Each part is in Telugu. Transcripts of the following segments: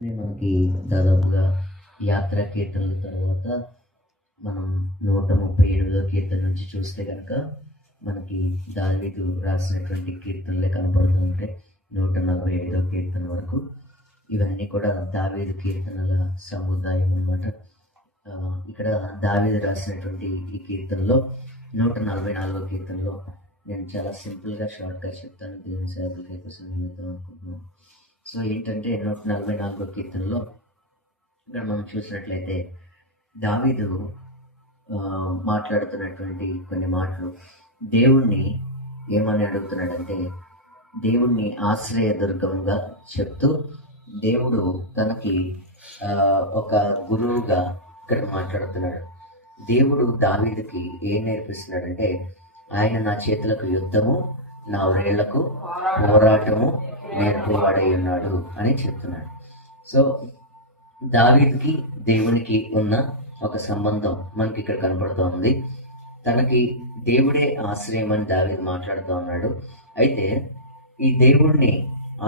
మనకి దాదాపుగా యాత్రా కీర్తనల తర్వాత మనం 138వ కీర్తన నుంచి చూస్తే కనుక మనకి దావీదు రాసినటువంటి కీర్తనలే కనపడుతూ ఉంటాయి. 145వ కీర్తన వరకు ఇవన్నీ కూడా దావీదు కీర్తనల సముదాయం అన్నమాట. ఇక్కడ దావీదు రాసినటువంటి ఈ కీర్తనలో 144వ కీర్తనలో నేను చాలా సింపుల్గా షార్ట్గా చెప్తాను. దేవుని సేవకులకి కోసం అనుకుంటున్నాను. సో ఏంటంటే 144వ కీర్తనలో ఇక్కడ మనం చూసినట్లయితే దావీదు మాట్లాడుతున్నటువంటి కొన్ని మాటలు దేవుణ్ణి ఏమని అడుగుతున్నాడంటే, దేవుణ్ణి ఆశ్రయదుర్గంగా చెప్తూ దేవుడు తనకి ఒక గురువుగా ఇక్కడ మాట్లాడుతున్నాడు. దేవుడు దావీదుకి ఏం నేర్పిస్తున్నాడంటే, ఆయన నా చేతులకు యుద్ధము, నా వ్రేళ్లకు పోరాటము నేర్పవాడై ఉన్నాడు అని చెప్తున్నాడు. సో దావీదుకి దేవునికి ఉన్న ఒక సంబంధం మనకి ఇక్కడ కనపడుతూ ఉంది. తనకి దేవుడే ఆశ్రయం అని దావీదు మాట్లాడుతూ ఉన్నాడు. అయితే ఈ దేవుడిని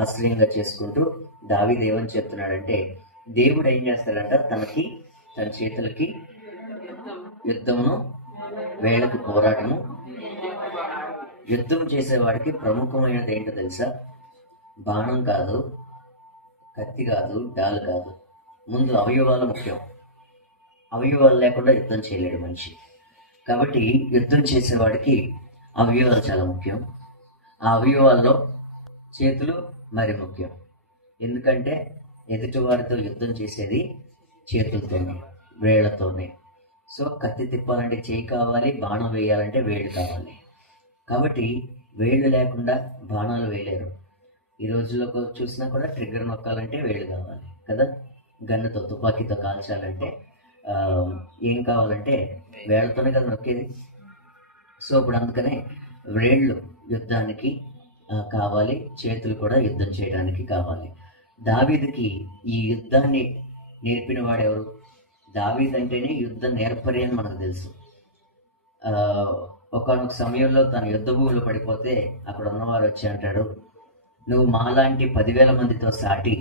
ఆశ్రయంగా చేసుకుంటూ దావీదు ఏమని చెప్తున్నాడంటే, దేవుడు ఏం చేస్తాడంట, తన చేతులకి యుద్ధమును, వేళకు పోరాటము. యుద్ధం చేసేవాడికి ప్రముఖమైనది ఏంటో తెలుసా? బాణం కాదు, కత్తి కాదు, డాల్ కాదు, ముందు అవయవాలు ముఖ్యం. అవయవాలు లేకుండా యుద్ధం చేయలేడు మనిషి. కాబట్టి యుద్ధం చేసేవాడికి అవయవాలు చాలా ముఖ్యం. ఆ అవయవాల్లో చేతులు మరి ముఖ్యం. ఎందుకంటే ఎదుటివారితో యుద్ధం చేసేది చేతులతోనే, వేళ్లతోనే. సో కత్తి తిప్పాలంటే చేయి కావాలి, బాణం వేయాలంటే వేళ్ళు కావాలి. కాబట్టి వేళ్ళు లేకుండా బాణాలు వేయలేరు. ఈ రోజుల్లో చూసినా కూడా ట్రిగ్గర్ నొక్కాలంటే వేళ్ళు కావాలి కదా. గన్నుతో, తుపాకీతో కాల్చాలంటే ఏం కావాలంటే వేళ్లతోనే కదా నొక్కేది. సో ఇప్పుడు అందుకనే వేళ్ళు యుద్ధానికి కావాలి, చేతులు కూడా యుద్ధం చేయడానికి కావాలి. దావీదుకి ఈ యుద్ధాన్ని నేర్పిన వాడెవరు? దావీదు అంటేనే యుద్ధం నేర్పరి అని మనకు తెలుసు. ఒకనొక సమయంలో తన యుద్ధ భూమిలో పడిపోతే అక్కడ ఉన్నవారు వచ్చి అంటాడు, నువ్వు మాలాంటి 10,000 మందితో సాటి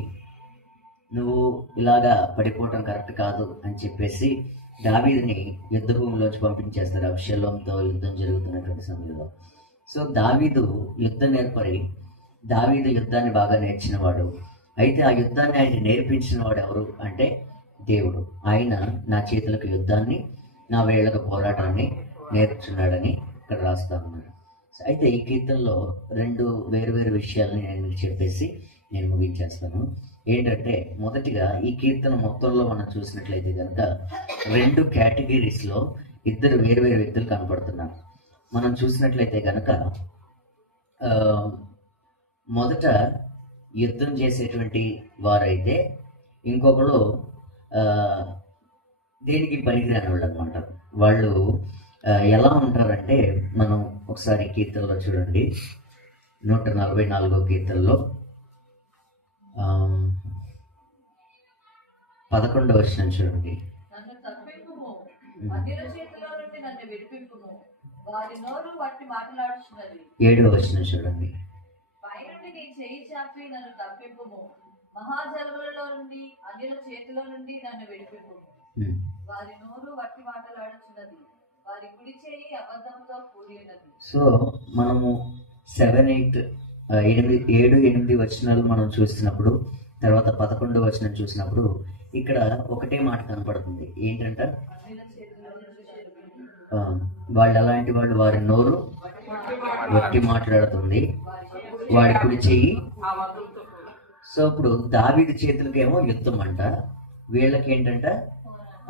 నువ్వు ఇలాగా పడిపోవటం కరెక్ట్ కాదు అని చెప్పేసి దావీదుని యుద్ధ భూమిలోంచి పంపించేస్తారు అబ్షలోముతో యుద్ధం జరుగుతున్నటువంటి సమయంలో. సో దావీదు యుద్ధ నేర్పరి, దావీదు యుద్ధాన్ని బాగా నేర్చినవాడు. అయితే ఆ యుద్ధాన్ని ఆయన నేర్పించిన వాడు ఎవరు అంటే దేవుడు. ఆయన నా చేతులకు యుద్ధాన్ని, నా వేళ్లకు పోరాటాన్ని నేర్చున్నాడని ఇక్కడ రాస్తా ఉన్నాడు. అయితే ఈ కీర్తనలో 2 వేరు విషయాలని నేను మీకు చెప్పేసి నేను ముగించేస్తాను. ఏంటంటే మొదటిగా ఈ కీర్తన మొత్తంలో మనం చూసినట్లయితే కనుక 2 కేటగిరీస్లో 2 వేరు వ్యక్తులు కనపడుతున్నారు. మనం చూసినట్లయితే కనుక మొదట యుద్ధం చేసేటువంటి వారైతే, ఇంకొకరు దేనికి పనికిరాని వాళ్ళు అనమాట. వాళ్ళు ఎలా ఉంటారంటే, మనం ఒకసారి కీర్తనలో చూడండి, 144వ కీర్తనలో 11వ వచనం చూడండి. 7వ వచనం చూడండి. మహాజలములలో నుండి అన్యుల చేతిలో నుండి నన్ను విడిపింపు. వారి నోరు వట్టి మాటలాడుచున్నది, వారి కుడి చేయి అబద్ధంతో కూడి ఉన్నది. సో మనము 7, 8 వచనాలు మనం చూసినప్పుడు, తర్వాత 11వ వచనం చూసినప్పుడు ఇక్కడ ఒకటే మాట కనపడుతుంది. ఏంటంట, వాళ్ళు అలాంటి వాళ్ళు, వారి నోరు వట్టి మాట్లాడుతుంది, వాడి కుడి చెయ్యి. సో ఇప్పుడు దావీదు చేతులకేమో యుద్ధం అంట, వీళ్ళకి ఏంటంట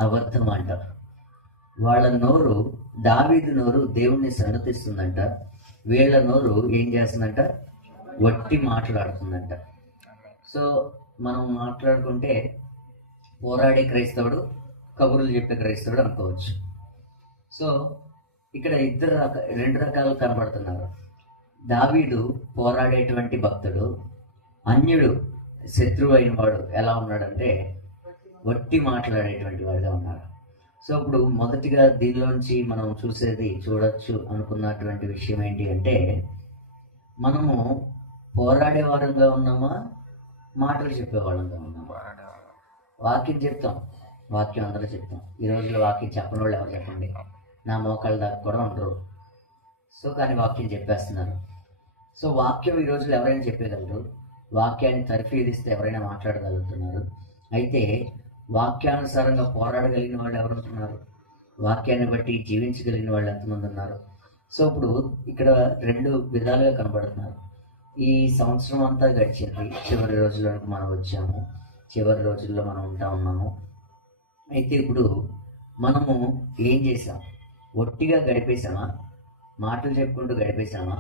అబద్ధం అంట. వాళ్ళ నోరు, దావీదు నోరు దేవుణ్ణి సన్నతిస్తుందంట, వీళ్ళ నోరు ఏం చేస్తుందంట, వట్టి మాట్లాడుతుందంట. సో మనం మాట్లాడుకుంటే పోరాడే క్రైస్తవుడు, కబుర్లు చెప్పే క్రైస్తవుడు అనుకోవచ్చు. సో ఇక్కడ 2 రకాలు కనబడుతున్నారు. దావీదు పోరాడేటువంటి భక్తుడు, అన్యుడు శత్రువు అయిన వాడు ఎలా ఉన్నాడంటే వట్టి మాట్లాడేటువంటి వాడుగా ఉన్నాడు. సో ఇప్పుడు మొదటిగా దీనిలోంచి మనం చూడొచ్చు అనుకున్నటువంటి విషయం ఏంటి అంటే, మనము పోరాడే వారంగా ఉన్నామా, మాటలు చెప్పేవాళ్ళంగా ఉన్నామా? వాక్యం చెప్తాం, వాక్యం అందరూ చెప్తాం. ఈ రోజుల్లో వాక్యం చెప్పని వాళ్ళు ఎవరు చెప్పండి? నా మోకాళ్ళ దాకా కూడా ఉండరు. సో కానీ వాక్యం చెప్పేస్తున్నారు. సో వాక్యం ఈ రోజుల్లో ఎవరైనా చెప్పగలరు, వాక్యాన్ని తర్ఫీదిస్తే ఎవరైనా మాట్లాడగలుగుతున్నారు. అయితే వాక్యానుసారంగా పోరాడగలిగిన వాళ్ళు ఎవరు ఉంటున్నారు? వాక్యాన్ని బట్టి జీవించగలిగిన వాళ్ళు ఎంతమంది ఉన్నారు? సో ఇప్పుడు ఇక్కడ రెండు విధాలుగా కనబడుతున్నారు. ఈ సంవత్సరం అంతా గడిచింది, చివరి రోజుల్లోకి మనం వచ్చాము, చివరి రోజుల్లో మనం ఉంటా ఉన్నాము. అయితే ఇప్పుడు మనము ఏం చేసాం? ఒట్టిగా గడిపేసామా? మాటలు చెప్పుకుంటూ గడిపేసామా?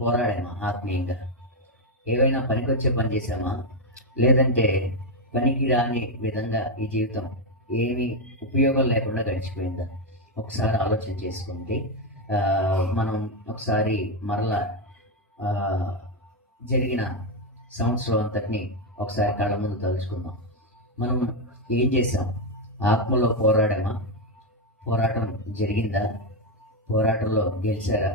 పోరాడామా ఆత్మీయంగా? ఏవైనా పనికొచ్చే పని చేసామా? లేదంటే పనికి రాని విధంగా ఈ జీవితం ఏమీ ఉపయోగం లేకుండా గడిచిపోయిందా? ఒకసారి ఆలోచన చేసుకోండి. మనం ఒకసారి మరలా జరిగిన సంవత్సరం అంతటిని ఒకసారి కళ్ళ ముందు తలుచుకుందాం. మనం ఏం చేసాం? ఆత్మలో పోరాడామా? పోరాటం జరిగిందా? పోరాటంలో గెలిచారా?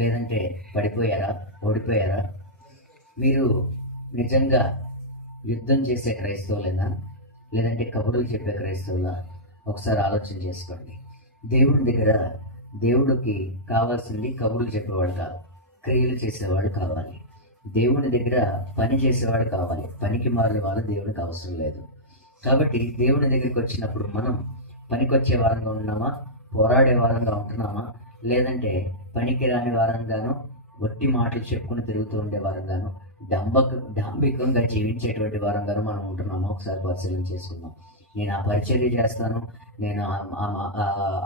లేదంటే పడిపోయారా? ఓడిపోయారా? మీరు నిజంగా యుద్ధం చేసే క్రైస్తవులేనా? లేదంటే కబుర్లు చెప్పే క్రైస్తవులా? ఒకసారి ఆలోచన చేసుకోండి. దేవుడి దగ్గర దేవుడికి కావాల్సింది కబుర్లు చెప్పేవాడు కాదు, క్రియలు చేసేవాడు కావాలి. దేవుని దగ్గర పని చేసేవాడు కావాలి. పనికి మారిన వాళ్ళు దేవునికి అవసరం లేదు. కాబట్టి దేవుని దగ్గరికి వచ్చినప్పుడు మనం పనికొచ్చే వారంగా ఉన్నామా? పోరాడే వారంగా ఉంటున్నామా? లేదంటే పనికి రాని వారంగాను, ఒట్టి మాటలు చెప్పుకుని తిరుగుతూ ఉండే వారంగాను, డాంబికంగా జీవించేటువంటి వారంగాను మనం ఉంటున్నామా? ఒకసారి పరిశీలన చేసుకుందాం. నేను ఆ పరిచర్య చేస్తాను, నేను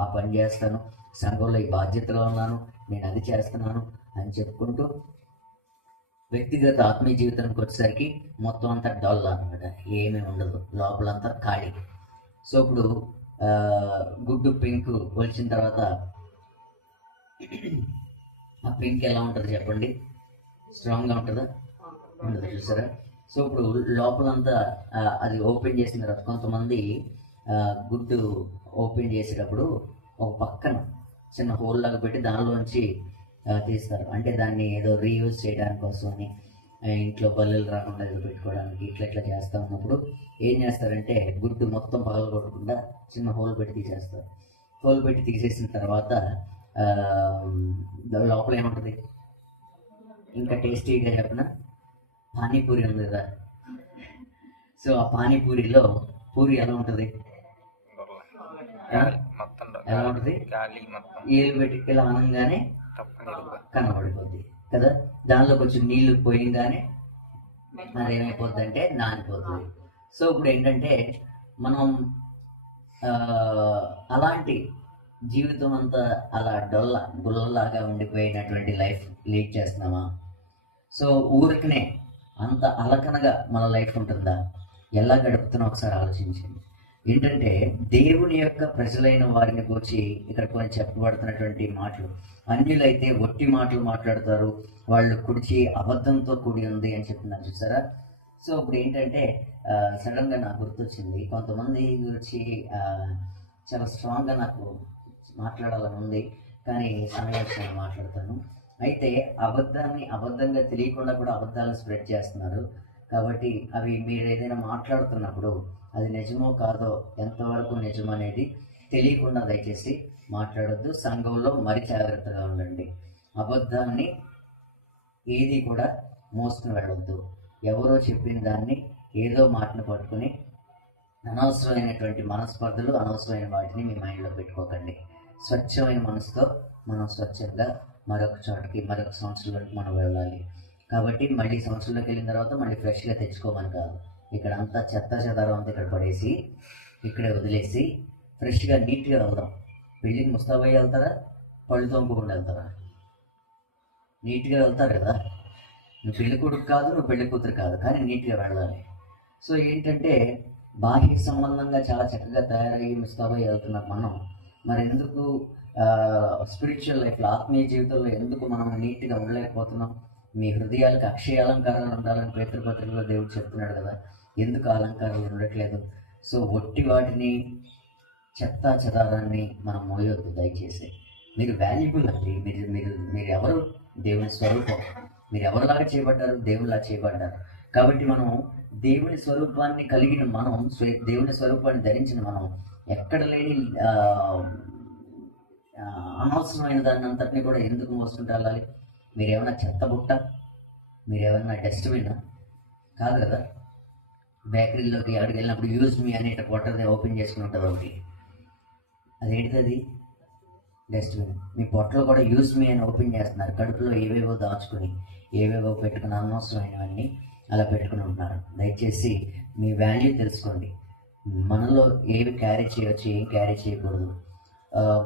ఆ పని చేస్తాను, సంఘంలో ఈ బాధ్యతలో ఉన్నాను, నేను అది చేస్తున్నాను అని చెప్పుకుంటూ వ్యక్తిగత ఆత్మీయ జీవితానికి వచ్చేసరికి మొత్తం అంతా డల్ అనమాట, ఏమీ ఉండదు, లోపలంతా ఖాళీ. సో ఇప్పుడు గుడ్డు పింక్ వచ్చిన తర్వాత ఆ పింక్ ఎలా ఉంటుంది చెప్పండి? స్ట్రాంగ్గా ఉంటుందా? ఉండదు, చూసారా? సో ఇప్పుడు లోపలంతా అది ఓపెన్ చేసిన తర్వాత కొంతమంది గుడ్డు ఓపెన్ చేసేటప్పుడు ఒక పక్కన చిన్న హోల్ లాగా పెట్టి దానిలోంచి తీస్తారు. అంటే దాన్ని ఏదో రీయూజ్ చేయడానికి కోసం అని, ఇంట్లో బల్లులు రాకుండా ఏదో పెట్టుకోవడానికి ఇట్లా చేస్తూ ఉన్నప్పుడు ఏం చేస్తారంటే గుడ్డు మొత్తం పగలు కొట్టకుండా చిన్న హోల్ పెట్టి తీసేస్తారు. హోల్ పెట్టి తీసేసిన తర్వాత లోపల ఏముంటుంది? ఇంకా టేస్టీగా చెప్పిన పానీపూరి ఉంది కదా. సో ఆ పానీపూరిలో పూరి ఎలా ఉంటుంది? ఎలా ఉంటుంది? ఏలు పెట్టి ఇలా అనగానే కనబడిపోద్ది కదా. దానిలో కొంచెం నీళ్లు పోయంగానే అది ఏమైపోద్ది అంటే నానిపోతుంది. సో ఇప్పుడు ఏంటంటే మనం అలాంటి జీవితం అంతా అలా గుల్లలాగా ఉండిపోయినటువంటి లైఫ్ లీడ్ చేస్తున్నామా? సో ఊరికనే అంత అలకనగా మన లైఫ్ ఉంటుందా? ఎలా గడుపుతున్నా ఒకసారి ఆలోచించండి. ఏంటంటే దేవుని యొక్క ప్రజలైన వారిని గురించి ఇక్కడ కొన్ని చెప్పబడుతున్నటువంటి మాటలు, అన్యులైతే ఒట్టి మాటలు మాట్లాడతారు, వాళ్ళు కుడిచి అబద్ధంతో కూడి ఉంది అని చెప్తున్నారు, చూసారా? సో ఇప్పుడు ఏంటంటే సడన్గా నాకు గుర్తొచ్చింది, కొంతమంది గురించి చాలా స్ట్రాంగ్గా నాకు మాట్లాడాలని ఉంది, కానీ సమయం మాట్లాడతాను. అయితే అబద్ధంగా తెలియకుండా కూడా అబద్ధాలను స్ప్రెడ్ చేస్తున్నారు. కాబట్టి అవి మీరు ఏదైనా మాట్లాడుతున్నప్పుడు అది నిజమో కాదో, ఎంతవరకు నిజం అనేది తెలియకుండా దయచేసి మాట్లాడొద్దు. సంఘంలో మరి జాగ్రత్తగా ఉండండి. అబద్ధాన్ని ఏది కూడా మోసుకుని వెళ్ళొద్దు. ఎవరో చెప్పిన దాన్ని ఏదో మాటను పట్టుకుని అనవసరమైనటువంటి మనస్పర్ధలు, అనవసరమైన వాటిని మీ మైండ్లో పెట్టుకోకండి. స్వచ్ఛమైన మనసుతో మనం స్వచ్ఛంగా మరొక చోటకి, మరొక సంవత్సరంలోకి మనం వెళ్ళాలి. కాబట్టి మళ్ళీ సంవత్సరంలోకి వెళ్ళిన తర్వాత మళ్ళీ ఫ్రెష్గా తెచ్చుకోమని కాదు. ఇక్కడ అంతా చెదారం అంతా ఇక్కడ పడేసి, ఇక్కడే వదిలేసి ఫ్రెష్గా నీట్గా వెళ్దాం. పెళ్ళికి ముస్తాబయ్యి వెళ్తారా? పళ్ళు తోముకుండా వెళ్తారా? నీట్గా వెళ్తారు కదా. నువ్వు పెళ్లి కొడుకు కాదు, నువ్వు పెళ్లి కూతురు కాదు, కానీ నీట్గా వెళ్ళాలి. సో ఏంటంటే బాహ్య సంబంధంగా చాలా చక్కగా తయారయ్యి ముస్తాబయ్యి వెళ్తున్నాం మనం. మరి ఎందుకు స్పిరిచువల్ లైఫ్లో, ఆత్మీయ జీవితంలో ఎందుకు మనం నీట్గా ఉండలేకపోతున్నాం? మీ హృదయాలకు అక్షయ అలంకారాలు ఉండాలని పేతృపత్రికలో దేవుడు చెప్తున్నాడు కదా. ఎందుకు అలంకారాలు ఉండట్లేదు? సో ఒట్టి వాటిని, చెదారాన్ని మనం మోయొద్దు దయచేసి. మీరు వాల్యుబుల్ అండి. మీరు ఎవరు? దేవుని స్వరూపం. మీరు ఎవరిలాగా చేయబడ్డారు? దేవుళ్ళలా చేయబడ్డారు. కాబట్టి మనం దేవుని స్వరూపాన్ని కలిగిన మనం, దేవుని స్వరూపాన్ని ధరించిన మనం ఎక్కడ లేని అనవసరమైన దాన్ని అంతటినీ కూడా ఎందుకు మోసుకుంటూ వెళ్ళాలి? మీరేమన్నా చెత్త బుట్ట? మీరేమన్నా డస్ట్బిన్? కాదు కదా. బేకరీలోకి ఎక్కడికి వెళ్ళినప్పుడు యూజ్ మీ అనేట పొట్టని ఓపెన్ చేసుకుని ఉంటుంది ఒకటి, అదేంటిది? అది డస్ట్బిన్. మీ పొట్టలో కూడా యూజ్ మీ అని ఓపెన్ చేస్తున్నారు, కడుపులో ఏవేవో దాచుకుని ఏవేవో పెట్టుకుని అనవసరమైనవన్నీ అలా పెట్టుకుని ఉంటున్నారు. దయచేసి మీ వాల్యూ తెలుసుకోండి. మనలో ఏవి క్యారీ చేయవచ్చు, ఏం క్యారీ చేయకూడదు.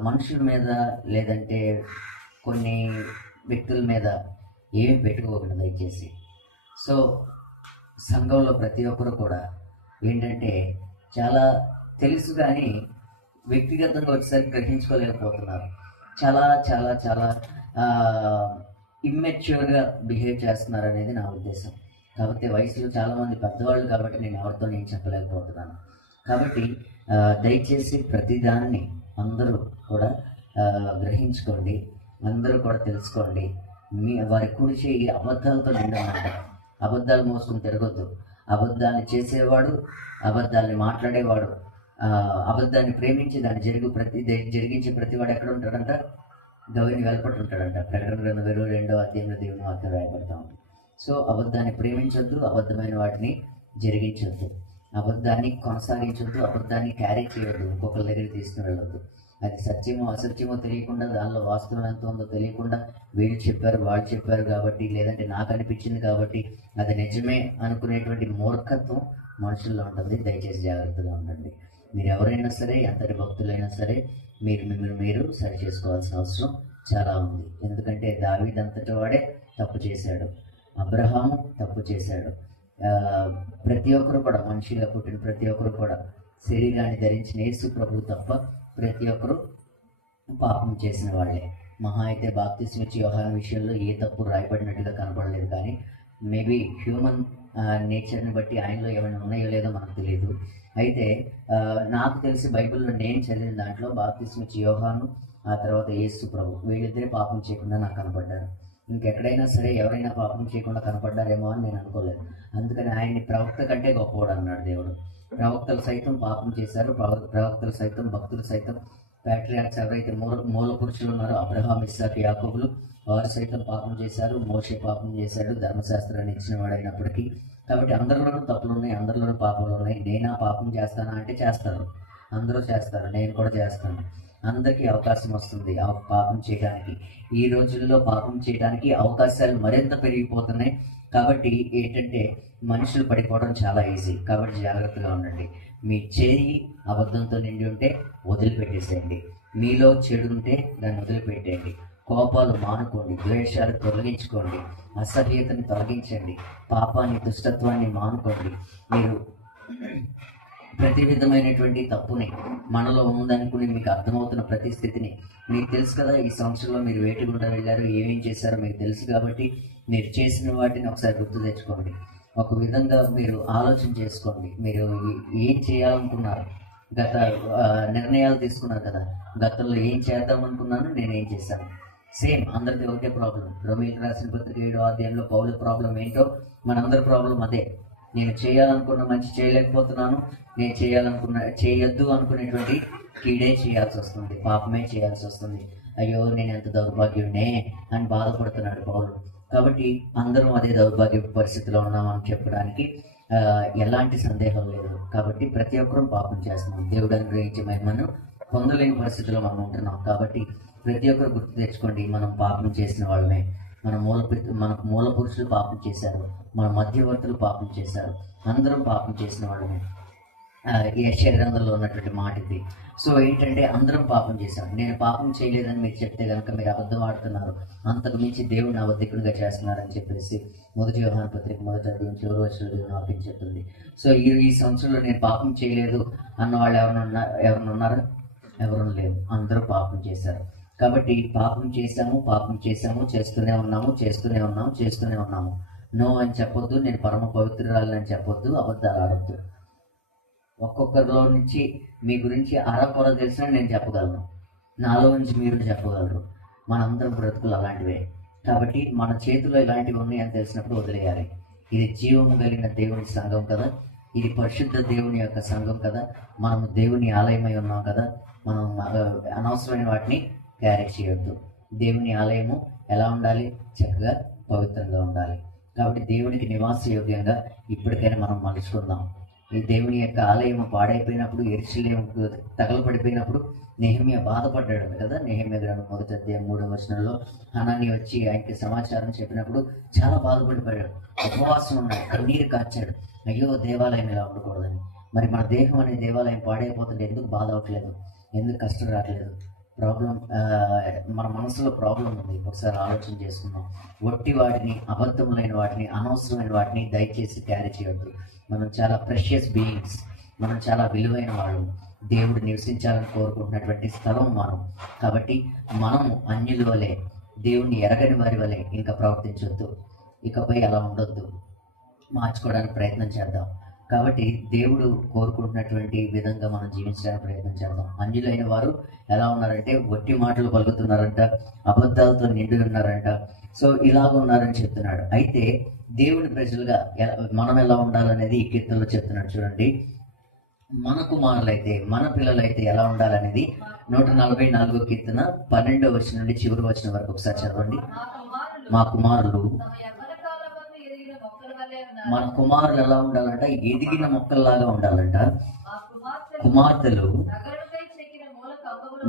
మనుషుల మీద లేదంటే కొన్ని వ్యక్తుల మీద ఏమి పెట్టుకోకూడదు దయచేసి. సో సంఘంలో ప్రతి ఒక్కరు కూడా ఏంటంటే చాలా తెలుసు కానీ వ్యక్తిగతంగా వచ్చేసరికి గ్రహించుకోలేకపోతున్నారు. చాలా చాలా చాలా ఇమ్మెచ్యూర్గా బిహేవ్ చేస్తున్నారు అనేది నా ఉద్దేశం. కాబట్టి వయసులో చాలామంది పెద్దవాళ్ళు కాబట్టి నేను చెప్పలేకపోతున్నాను. కాబట్టి దయచేసి ప్రతిదాన్ని అందరూ కూడా గ్రహించుకోండి, అందరూ కూడా తెలుసుకోండి. వారి కుడి చేయి అబద్ధాలతో నిండమంట. అబద్ధాలు మోసుకుని తిరగొద్దు. అబద్ధాన్ని చేసేవాడు, అబద్ధాన్ని మాట్లాడేవాడు, అబద్ధాన్ని ప్రేమించి దాన్ని జరిగించే ప్రతివాడు ఎక్కడ ఉంటాడంట? గవిని వెలపట్టి ఉంటాడంట. ప్రకటన 22వ అధ్యాయంలో దేవుని వాక్యం రాయబడతా ఉంది. సో అబద్ధాన్ని ప్రేమించొద్దు, అబద్ధమైన వాటిని జరిగించొద్దు, అబద్ధాన్ని కొనసాగించొద్దు, అబద్ధాన్ని క్యారీ చేయొద్దు, ఇంకొకరి దగ్గర తీసుకుని వెళ్ళొద్దు. అది సత్యమో అసత్యమో తెలియకుండా, దానిలో వాస్తవం ఎంత ఉందో తెలియకుండా వీళ్ళు చెప్పారు వాళ్ళు చెప్పారు కాబట్టి, లేదంటే నాకు అనిపించింది కాబట్టి అది నిజమే అనుకునేటువంటి మూర్ఖత్వం మనుషుల్లో ఉంటుంది. దయచేసి జాగ్రత్తగా ఉండండి. మీరు ఎవరైనా సరే, ఎంతటి భక్తులైనా సరే మిమ్మల్ని మీరు సరి చేసుకోవాల్సిన అవసరం చాలా ఉంది. ఎందుకంటే దావీదు అంతటి వాడే తప్పు చేశాడు, అబ్రహాము తప్పు చేశాడు. ప్రతి ఒక్కరు కూడా, మనిషిగా పుట్టిన ప్రతి ఒక్కరు కూడా, శరీరాన్ని ధరించిన యేసు ప్రభు తప్ప ప్రతి ఒక్కరు పాపం చేసిన వాళ్ళే. మహా అయితే బాప్తిస్మా ఇచ్చే యోహాను విషయంలో ఏ తప్పు రాయబడినట్టుగా కనపడలేదు. కానీ మేబీ హ్యూమన్ నేచర్ని బట్టి ఆయనలో ఏమైనా ఉన్నాయో లేదో మనకు తెలియదు. అయితే నాకు తెలిసి బైబిల్లో నేను చదివిన దాంట్లో బాప్తిస్మా ఇచ్చే యోహాను, ఆ తర్వాత యేసు ప్రభు, వీళ్ళిద్దరే పాపం చేయకుండా నాకు కనపడ్డారు. ఇంకెక్కడైనా సరే ఎవరైనా పాపం చేయకుండా కనపడ్డారేమో అని నేను అనుకోలేదు. అందుకని ఆయన్ని ప్రవక్త కంటే గొప్పవాడు అన్నాడు దేవుడు. ప్రవక్తలు సైతం పాపం చేశారు, ప్రవక్తలు సైతం, భక్తులు సైతం, ప్యాట్రియార్క్స్ ఎవరైతే మూల పురుషులు ఉన్నారో అబ్రహాం, ఇస్సాకు, యాకోబులు, వారు సైతం పాపం చేశారు. మోషే పాపం చేశాడు, ధర్మశాస్త్రాన్ని ఇచ్చిన వాడైనప్పటికీ. కాబట్టి అందరిలోనూ తప్పులు ఉన్నాయి, అందరిలోనూ పాపాలు ఉన్నాయి. నేనా పాపం చేస్తానా అంటే చేస్తారు, అందరూ చేస్తారు, నేను కూడా చేస్తాను. అందరికీ అవకాశం వస్తుంది పాపం చేయడానికి. ఈ రోజుల్లో పాపం చేయడానికి అవకాశాలు మరింత పెరిగిపోతున్నాయి. కాబట్టి ఏంటంటే మనుషులు పడిపోవడం చాలా ఈజీ. కాబట్టి జాగ్రత్తగా ఉండండి. మీ చేయి అబద్ధంతో నిండి ఉంటే వదిలిపెట్టేసేయండి. మీలో చెడు ఉంటే దాన్ని వదిలిపెట్టేయండి. కోపాలు మానుకోండి, ద్వేషాలు తొలగించుకోండి, అసహ్యతను తొలగించండి, పాపాన్ని, దుష్టత్వాన్ని మానుకోండి. మీరు ప్రతి విధమైనటువంటి తప్పుని మనలో ఉందనుకుని మీకు అర్థమవుతున్న ప్రతి స్థితిని మీకు తెలుసు కదా. ఈ సంవత్సరంలో మీరు వేటి గుండా వెళ్ళారు, ఏమేం చేశారో మీకు తెలుసు. కాబట్టి మీరు చేసిన వాటిని ఒకసారి గుర్తు తెచ్చుకోండి. ఒక విధంగా మీరు ఆలోచన చేసుకోండి. మీరు ఏం చేయాలనుకున్నారు, గత నిర్ణయాలు తీసుకున్నారు కదా, గతంలో ఏం చేద్దాం అనుకున్నాను, నేనేం చేశాను. సేమ్ అందరికీ ఒకటే ప్రాబ్లం. రోమీయులకు రాసిన పత్రిక 7వ అధ్యాయంలో పౌలు ప్రాబ్లం ఏంటో మనందరి ప్రాబ్లం అదే. నేను చేయాలనుకున్న మంచి చేయలేకపోతున్నాను, నేను చేయొద్దు అనుకునేటువంటి కీడే చేయాల్సి వస్తుంది, పాపమే చేయాల్సి వస్తుంది. అయ్యో నేను ఎంత దౌర్భాగ్యుడినే అని బాధపడుతున్నాడు పౌలు. కాబట్టి అందరం అదే దౌర్భాగ్య పరిస్థితిలో ఉన్నామని చెప్పడానికి ఎలాంటి సందేహం లేదు. కాబట్టి ప్రతి ఒక్కరూ పాపం చేస్తున్నాం, దేవుడు అనుగ్రహించే మహిమను పొందలేని పరిస్థితిలో మనం ఉంటున్నాం. కాబట్టి ప్రతి ఒక్కరు గుర్తు తెచ్చుకోండి, మనం పాపం చేసిన వాళ్ళమే. మనకు మూల పురుషులు పాపం చేశారు, మన మధ్యవర్తులు పాపం చేశారు, అందరం పాపం చేసిన వాళ్ళమే. యెషయా గ్రంథంలో ఉన్నటువంటి మాట ఇది. సో ఏంటంటే అందరం పాపం చేశాం. నేను పాపం చేయలేదని మీరు చెప్తే కనుక మీరు అబద్ధం ఆడుతున్నారు, అంతకు మించి దేవుడిని అబద్ధికుడిగా చేస్తున్నారని చెప్పేసి 1 యోహాను పత్రిక 1వ అధ్యాయం 4వ వచనంలో దేవుని వాక్యం చెప్తుంది. సో ఈ సంవత్సరంలో నేను పాపం చేయలేదు అన్న వాళ్ళు ఎవరైనా ఉన్నారా? ఎవరు లేరు, అందరూ పాపం చేశారు. కాబట్టి పాపం చేశాము, చేస్తూనే ఉన్నాము. నో అని చెప్పొద్దు, నేను పరమ పవిత్రురాలని అని చెప్పొద్దు, అబద్ధాలు ఆడొద్దు. ఒక్కొక్కరిలో నుంచి మీ గురించి అరకొర తెలిసిన నేను చెప్పగలను, నాలో నుంచి మీరు చెప్పగలరు. మనందరం బ్రతుకులు అలాంటివే. కాబట్టి మన చేతిలో ఇలాంటివి ఉన్నాయని తెలిసినప్పుడు వదిలేయాలి. ఇది జీవము కలిగిన దేవుని సంఘం కదా, ఇది పరిశుద్ధ దేవుని యొక్క సంఘం కదా, మనం దేవుని ఆలయమై ఉన్నాం కదా, మనం అనవసరమైన వాటిని క్యారీ చేయొద్దు. దేవుని ఆలయము ఎలా ఉండాలి? చక్కగా పవిత్రంగా ఉండాలి. కాబట్టి దేవునికి నివాస యోగ్యంగా ఇప్పటికైనా మనం మలుచుకుందాం. ఈ దేవుని యొక్క ఆలయం పాడైపోయినప్పుడు, యెరూషలేము తగలపడిపోయినప్పుడు నెహెమ్యా బాధపడ్డాడు కదా. నెహెమ్యా గ్రంథం 1వ అధ్యాయం 3వ వచనంలో హనానీ వచ్చి ఆయనకి సమాచారం చెప్పినప్పుడు చాలా బాధపడిపోయాడు, ఉపవాసం ఉన్నాడు, కన్నీరు కార్చాడు. అయ్యో దేవాలయం ఇలా ఉండకూడదని. మరి మన దేహం అనే దేవాలయం పాడైపోతుంటే ఎందుకు బాధ అవ్వట్లేదు? ఎందుకు కష్టం రావట్లేదు? ప్రాబ్లం మన మనసులో ప్రాబ్లం ఉంది. ఒకసారి ఆలోచన చేసుకుందాం. ఒట్టి వాటిని, అబద్ధములైన వాటిని, అనవసరమైన వాటిని దయచేసి క్యారీ చేయొద్దు. మనం చాలా ప్రెషియస్ బీయింగ్స్, మనం చాలా విలువైన వాళ్ళు, దేవుడు నివసించాలని కోరుకుంటున్నటువంటి స్థలం మనం. కాబట్టి మనము అన్యుల వలె, దేవుణ్ణి ఎరగని వారి వలె ఇంకా ప్రవర్తించొద్దు. ఇకపై అలా ఉండొద్దు. మార్చుకోవడానికి ప్రయత్నం చేద్దాం. కాబట్టి దేవుడు కోరుకుంటున్నటువంటి విధంగా మనం జీవించడానికి ప్రయత్నం చేద్దాం. అన్యులైన వారు ఎలా ఉన్నారంటే వట్టి మాటలు పలుకుతున్నారంట, అబద్ధాలతో నిండి ఉన్నారంట. సో ఇలాగ ఉన్నారని చెప్తున్నాడు. అయితే దేవుని ప్రజలుగా మనం ఎలా ఉండాలనేది ఈ కీర్తనలో చెప్తున్నాడు. చూడండి, మన కుమారులైతే, మన పిల్లలైతే ఎలా ఉండాలనేది 144 కీర్తన 12వ వచనం నుండి చివరి వచనం వరకు ఒకసారి చదవండి. మా కుమారులు, మన కుమారులు ఎలా ఉండాలంట? ఎదిగిన మొక్కల్లాగా ఉండాలంట. కుమార్తెలు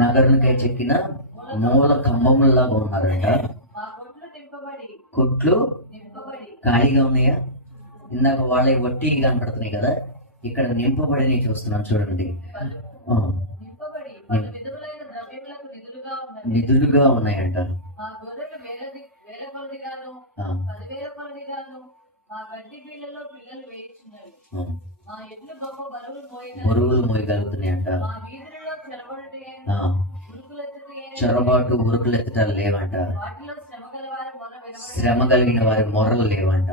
నగరునికై చెక్కిన మూల కంబముల్లాగా ఉన్నారంట. కొట్లు ఖాళీగా ఉన్నాయా? ఇందాక వాళ్ళ వట్టి కనపడుతున్నాయి కదా, ఇక్కడ నింపబడి చూస్తున్నాం. చూడండి, నిధులుగా ఉన్నాయంట. బరువులు మోయగలుగుతున్నాయంట. చొరబాటు ఉరుకులు ఎత్తటాలు లేవంట. శ్రమ కలిగిన వారి మొరలు లేవంట.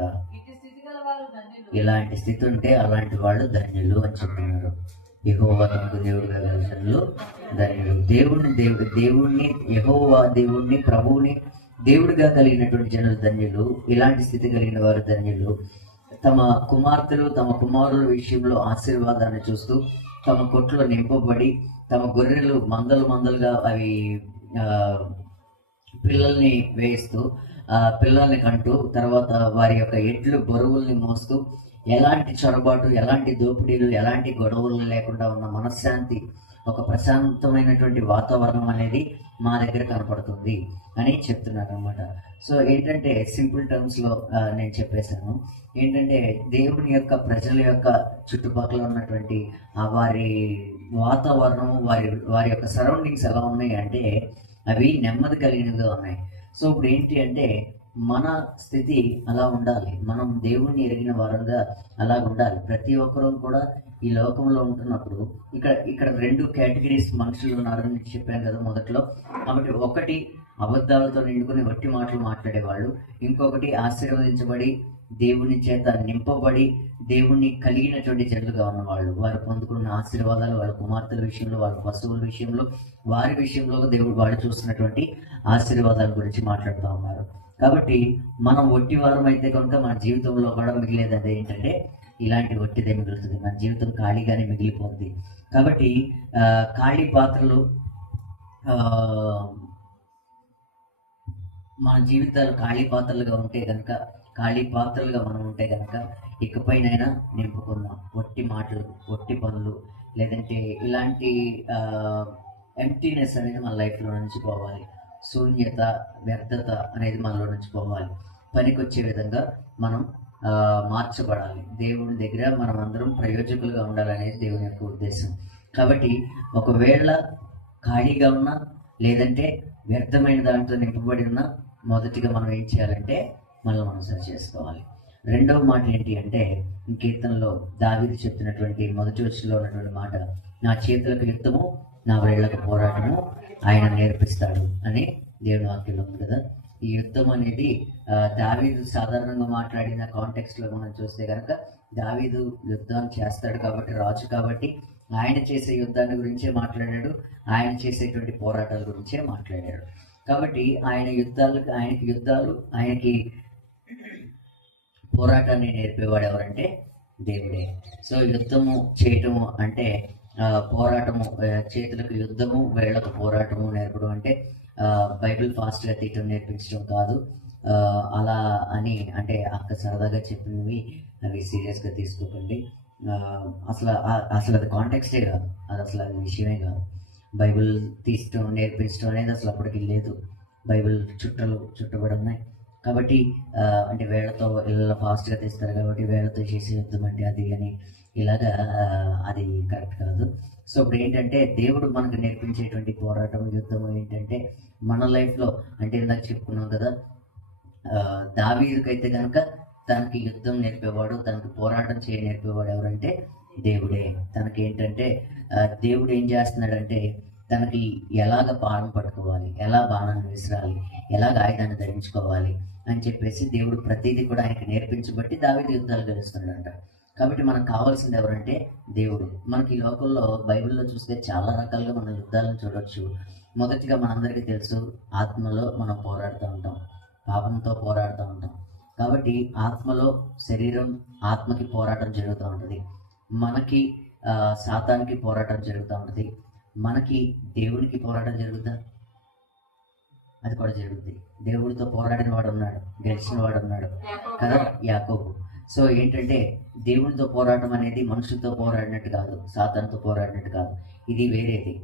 ఇలాంటి స్థితి ఉంటే అలాంటి వాళ్ళు ధన్యులు అని చెప్తున్నారు. యెహోవా తమకు దేవుడుగా కలిగినట్లు ధన్యులు. దేవుణ్ణి యెహోవా దేవుణ్ణి, ప్రభువుని దేవుడిగా కలిగినటువంటి జనులు ధన్యులు. ఇలాంటి స్థితి కలిగిన వారు ధన్యులు. తమ కుమార్తెలు, తమ కుమారుల విషయంలో ఆశీర్వాదాన్ని చూస్తూ తమ కొట్లో నింపబడి, తమ గొర్రెలు మందలుగా అవి పిల్లల్ని వేస్తూ, పిల్లల్ని కంటూ, తర్వాత వారి యొక్క ఎడ్లు బరువుల్ని మోస్తూ, ఎలాంటి చొరబాటు, ఎలాంటి దోపిడీలు, ఎలాంటి గొడవలు లేకుండా ఉన్న మనశ్శాంతి, ఒక ప్రశాంతమైనటువంటి వాతావరణం అనేది మా దగ్గర కనపడుతుంది అని చెప్తున్నారు అనమాట. సో ఏంటంటే సింపుల్ టర్మ్స్లో నేను చెప్పేశాను. ఏంటంటే దేవుని యొక్క ప్రజల యొక్క చుట్టుపక్కల ఉన్నటువంటి వారి వాతావరణం, వారి యొక్క సరౌండింగ్స్ ఎలా ఉన్నాయి అంటే అవి నెమ్మది కలిగినవిగా ఉన్నాయి. సో ఇప్పుడు ఏంటి అంటే మన స్థితి అలా ఉండాలి. మనం దేవుణ్ణి ఎరిగిన వారంగా అలా ఉండాలి. ప్రతి ఒక్కరూ కూడా ఈ లోకంలో ఉంటున్నప్పుడు ఇక్కడ 2 కేటగిరీస్ మనుషులు ఉన్నారని చెప్పాను కదా మొదట్లో. కాబట్టి ఒకటి అబద్ధాలతో నిండుకుని వట్టి మాటలు మాట్లాడేవాళ్ళు, ఇంకొకటి ఆశీర్వదించబడి దేవుని చేత నింపబడి దేవుణ్ణి కలిగినటువంటి జనులుగా ఉన్నవాళ్ళు. వారు పొందుకున్న ఆశీర్వాదాలు, వాళ్ళ కుమార్తెల విషయంలో, వాళ్ళ వస్తువుల విషయంలో, వారి విషయంలో దేవుడు వాళ్ళు చూస్తున్నటువంటి ఆశీర్వాదాల గురించి మాట్లాడుతూ ఉన్నారు. కాబట్టి మనం ఒట్టి వారం అయితే కనుక మన జీవితంలో కూడా మిగిలేదు. అదే ఏంటంటే ఇలాంటి ఒట్టిదే మిగులుతుంది. మన జీవితం ఖాళీగానే మిగిలిపోతుంది. కాబట్టి ఖాళీ పాత్రలు, మన జీవితాలు ఖాళీ పాత్రలుగా ఉంటే కనుక, ఖాళీ పాత్రలుగా మనం ఉంటే కనుక ఇకపైనైనా నింపుకుందాం. ఒట్టి మాటలు, ఒట్టి పనులు, లేదంటే ఇలాంటి ఎంప్టీనెస్ అనేది మన లైఫ్లో నుంచి పోవాలి. శూన్యత, వ్యర్థత అనేది మనలో నుంచి పోవాలి. పనికొచ్చే విధంగా మనం మార్చబడాలి. దేవుని దగ్గర మనం అందరం ప్రయోజకులుగా ఉండాలనేది దేవుని యొక్క ఉద్దేశం. కాబట్టి ఒకవేళ ఖాళీగా ఉన్నా, లేదంటే వ్యర్థమైన దాంట్లో నింపబడి ఉన్నా, మొదటిగా మనం ఏం చేయాలంటే మనం సరి చేసుకోవాలి. రెండవ మాట ఏంటి అంటే కీర్తనలో దావీదు చెప్తున్నటువంటి మొదటి వచనంలో ఉన్నటువంటి మాట, నా చేతులకు యుద్ధము, నా వేళ్లకు పోరాటము ఆయన నేర్పిస్తాడు అని దేవుని వాక్యంలో ఉంది కదా. ఈ యుద్ధం అనేది దావీదు సాధారణంగా మాట్లాడిన కాంటెక్స్ట్ లో మనం చూస్తే కనుక దావీదు యుద్ధం చేస్తాడు కాబట్టి, రాజు కాబట్టి ఆయన చేసే యుద్ధాన్ని గురించే మాట్లాడాడు, ఆయన చేసేటువంటి పోరాటాల గురించే మాట్లాడాడు. కాబట్టి ఆయనకి యుద్ధాలు, ఆయనకి పోరాటాన్ని నేర్పేవాడు ఎవరంటే దేవుడే. సో యుద్ధము చేయటము అంటే పోరాటము, చేతులకు యుద్ధము వేళ్లకు పోరాటము నేర్పడం అంటే బైబిల్ ఫాస్ట్గా తీయటం నేర్పించడం కాదు. అలా అని అంటే అక్క సరదాగా చెప్పినవి అవి సీరియస్గా తీసుకోకండి. అసలు అది కాంటెక్స్టే కాదు, అది విషయమే కాదు. బైబిల్ తీయటం నేర్పించడం అనేది అసలు అప్పటికి లేదు. బైబిల్ చుట్టబడి ఉన్నాయి కాబట్టి అంటే వేళ్లతో ఇళ్ళ ఫాస్ట్గా తీస్తారు కాబట్టి వేళ్లతో చేసే యుద్ధం అంటే అది అని ఇలాగా అది కరెక్ట్ కాదు. సో ఇప్పుడు ఏంటంటే దేవుడు మనకు నేర్పించేటువంటి పోరాటం యుద్ధం ఏంటంటే మన లైఫ్లో అంటే ఇందాక చెప్పుకున్నాం కదా, దావీదుకైతే కనుక తనకి యుద్ధం నేర్పేవాడు, తనకి పోరాటం నేర్పేవాడు ఎవరంటే దేవుడే. తనకి ఏంటంటే దేవుడు ఏం చేస్తున్నాడంటే తనకి ఎలాగ బాణం పట్టుకోవాలి, ఎలా బాణాన్ని విసిరాలి, ఎలాగ ఆయుధాన్ని ధరించుకోవాలి అని చెప్పేసి దేవుడు ప్రతిదీ కూడా ఆయనకి నేర్పించబట్టి దావీదు యుద్ధాలు గెలుస్తున్నాడంట. కాబట్టి మనకు కావాల్సింది ఎవరంటే దేవుడు. మనకి ఈ లోకంలో బైబిల్లో చూస్తే చాలా రకాలుగా మన యుద్ధాలను చూడొచ్చు. మొదటిగా మనందరికీ తెలుసు, ఆత్మలో మనం పోరాడుతూ ఉంటాం, పాపంతో పోరాడుతూ ఉంటాం. కాబట్టి ఆత్మలో శరీరం ఆత్మకి పోరాటం జరుగుతూ ఉంటుంది, మనకి సాతానికి పోరాటం జరుగుతూ ఉంటుంది, మనకి దేవుడికి పోరాటం జరుగుతా, అది కూడా జరుగుతుంది. దేవుడితో పోరాడిన వాడు ఉన్నాడు, గెలిచిన వాడు ఉన్నాడు కదా, యాకోబు. సో ఏంటంటే దేవుడితో పోరాటం అనేది మనుషులతో పోరాడినట్టు కాదు, సాతానుతో పోరాడినట్టు కాదు, ఇది వేరేది.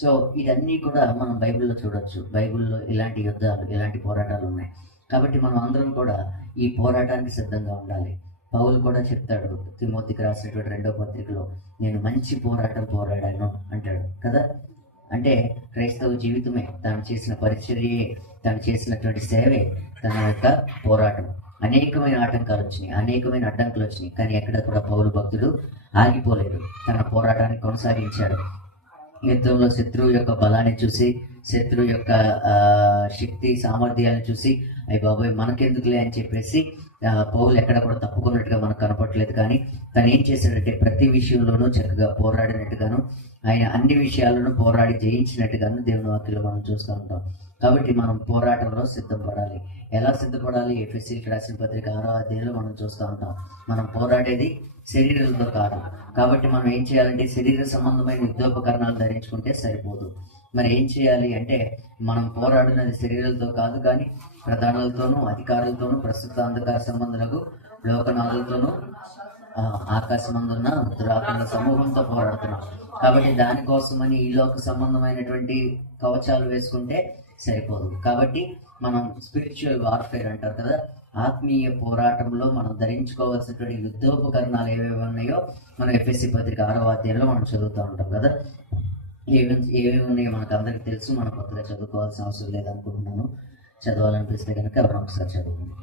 సో ఇదన్నీ కూడా మనం బైబిల్లో చూడొచ్చు. బైబిల్లో ఇలాంటి యుద్ధాలు, ఇలాంటి పోరాటాలు ఉన్నాయి. కాబట్టి మనం అందరం కూడా ఈ పోరాటానికి సిద్ధంగా ఉండాలి. పౌలు కూడా చెప్తాడు తిమోతికి రాసినటువంటి 2వ పత్రికలో, నేను మంచి పోరాటం పోరాడాను అంటాడు కదా. అంటే క్రైస్తవ జీవితమే, తాను చేసిన పరిచర్యే, తాను చేసినటువంటి సేవే తన యొక్క పోరాటం. అనేకమైన ఆటంకాలు వచ్చినాయి, అనేకమైన అడ్డంకులు వచ్చినాయి, కానీ ఎక్కడ కూడా పౌలు భక్తుడు ఆగిపోలేదు, తన పోరాటాన్ని కొనసాగించాడు. యుద్ధంలో శత్రువు యొక్క బలాన్ని చూసి, శత్రువు యొక్క శక్తి సామర్థ్యాలను చూసి అయ్యి బాబోయ్ మనకెందుకులే అని చెప్పేసి పౌలు ఎక్కడ కూడా తప్పుకున్నట్టుగా మనకు కనపడలేదు. కానీ తను ఏం చేశాడంటే ప్రతి విషయంలోనూ చక్కగా పోరాడినట్టుగాను, ఆయన అన్ని విషయాలను పోరాడి జయించినట్టుగాను దేవుని వాక్యంలో మనం చూస్తూ ఉంటాం. కాబట్టి మనం పోరాటంలో సిద్ధపడాలి. ఎలా సిద్ధపడాలి? ఎఫెసీయులకు రాసిన పత్రిక 6వ అధ్యాయంలో మనం చూస్తూ ఉంటాం. మనం పోరాడేది శరీరంతో కాదు. కాబట్టి మనం ఏం చేయాలంటే శరీర సంబంధమైన యుద్ధోపకరణాలు ధరించుకుంటే సరిపోదు. మరి ఏం చేయాలి అంటే మనం పోరాడినది శరీరాలతో కాదు, కానీ ప్రధానులతోనూ, అధికారులతోనూ, ప్రస్తుత అంధకార సంబంధులకు, లోకనాథులతోనూ, ఆకాశమందున్న దురాత్మల సమూహంతో పోరాడుతున్నాం. కాబట్టి దానికోసమని ఈ లోక సంబంధమైనటువంటి కవచాలు వేసుకుంటే సరిపోదు. కాబట్టి మనం స్పిరిచువల్ వార్ఫేర్ అంటారు కదా, ఆత్మీయ పోరాటంలో మనం ధరించుకోవాల్సినటువంటి యుద్ధోపకరణాలు ఏవేవి ఉన్నాయో మనం ఎఫెసీ పత్రిక 6వ అధ్యాయంలో మనం చదువుతూ ఉంటాం కదా. ఏవేవి ఉన్నాయో మనకు అందరికీ తెలుసు, మనం కొత్తగా చదువుకోవాల్సిన అవసరం లేదనుకుంటున్నాను. చదవాలనిపిస్తే కనుక ఎవరైనా ఒకసారి చదవండి.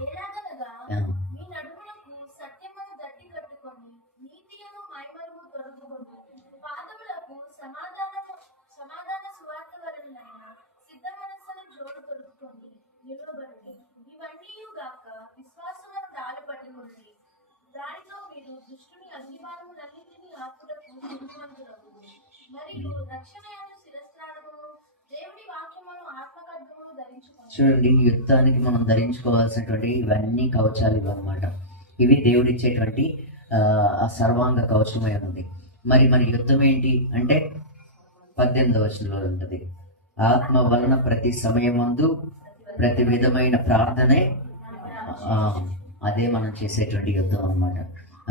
చూడండి, యుద్ధానికి మనం ధరించుకోవాల్సినటువంటి ఇవన్నీ కవచాలు ఇవన్నమాట. ఇవి దేవుడిచ్చేటువంటి సర్వాంగ కవచమై ఉంది. మరి మన యుద్ధం ఏంటి అంటే 18వ వచనంలో ఉంటుంది, ఆత్మ వలన ప్రతి సమయమందు ప్రతి విధమైన ప్రార్థనే. అదే మనం చేసేటువంటి యుద్ధం అన్నమాట.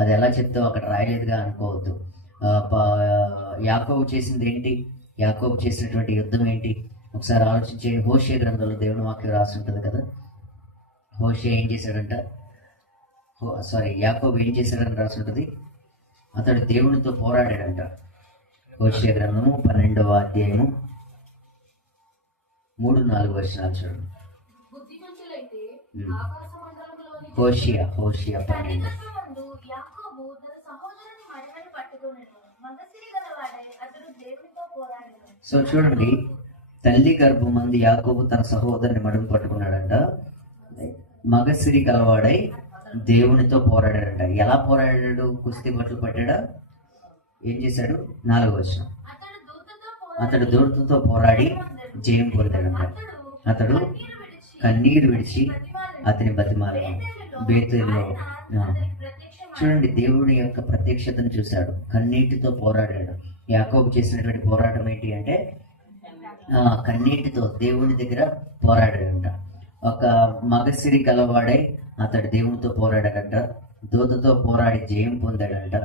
అది ఎలా చెప్తావు అక్కడ రాయలేదుగా అనుకోవద్దు. యాకోబు చేసింది ఏంటి? యాకోబు చేసినటువంటి యుద్ధం ఏంటి? ఒకసారి ఆలోచించేయండి. హోషేయ గ్రంథంలో దేవుని వాక్యం రాసి ఉంటుంది కదా. హోషేయ ఏం చేశాడంట? యాకోబు ఏం చేశాడని రాసి ఉంటుంది. అతడు దేవునితో పోరాడాడంట. హోషేయ గ్రంథము 12వ అధ్యాయము 3-4 వచనాలు చూడండి. హోషేయ 12. సో చూడండి, తల్లి గర్భమంది యాకోబు తన సహోదరుని మడుము పట్టుకున్నాడంట. మగసిరి గలవాడై దేవునితో పోరాడాడంట. ఎలా పోరాడాడు? కుస్తీ బట్టలు పట్టాడా? ఏం చేశాడు? 4వ వచనం, అతడు దూతతో పోరాడి జయం పొందాడంట. అతడు కన్నీరు విడిచి అతని బతిమాలను. బేతేలులో చూడండి, దేవుడి యొక్క ప్రత్యక్షతను చూశాడు, కన్నీటితో పోరాడాడు. యాకోబు చేసినటువంటి పోరాటం ఏంటి అంటే కన్నీటితో దేవుడి దగ్గర పోరాడాడంట. ఒక మగసిరి కలవాడై అతడు దేవునితో పోరాడాడంట, దూతతో పోరాడి జయం పొందాడంట.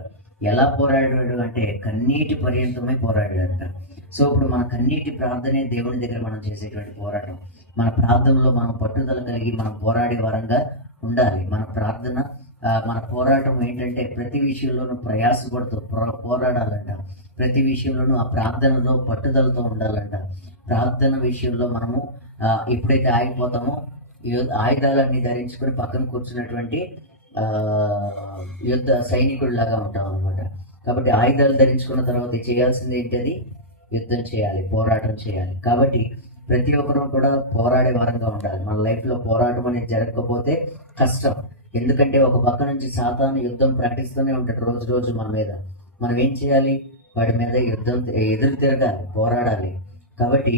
ఎలా పోరాడాడు అంటే కన్నీటి పర్యంతమై పోరాడాడంట. సో ఇప్పుడు మన కన్నీటి ప్రార్థనే దేవుని దగ్గర మనం చేసేటువంటి పోరాటం. మన ప్రార్థనలో మనం పట్టుదల కలిగి మనం పోరాడే వరంగా ఉండాలి. మన ప్రార్థన మన పోరాటం ఏంటంటే ప్రతి విషయంలోనూ ప్రయాసపడుతూ పోరాడాలంట. ప్రతి విషయంలోనూ ఆ ప్రార్థనలో పట్టుదలతో ఉండాలంట. ప్రార్థన విషయంలో మనము ఎప్పుడైతే ఆగిపోతామో ఆయుధాలన్నీ ధరించుకొని పక్కన కూర్చున్నటువంటి యుద్ధ సైనికుడిలాగా ఉంటాం అనమాట. కాబట్టి ఆయుధాలు ధరించుకున్న తర్వాత చేయాల్సింది ఏంటి? యుద్ధం చేయాలి, పోరాటం చేయాలి. కాబట్టి ప్రతి ఒక్కరూ కూడా పోరాడే వరంగా ఉండాలి. మన లైఫ్లో పోరాటం అనేది జరగకపోతే కష్టం. ఎందుకంటే ఒక పక్క నుంచి సాతాను యుద్ధం ప్రకటిస్తూనే ఉంటాడు రోజు రోజు మన మీద. మనం ఏం చేయాలి? వాడి మీద యుద్ధం ఎదురు తిరగాలి, పోరాడాలి. కాబట్టి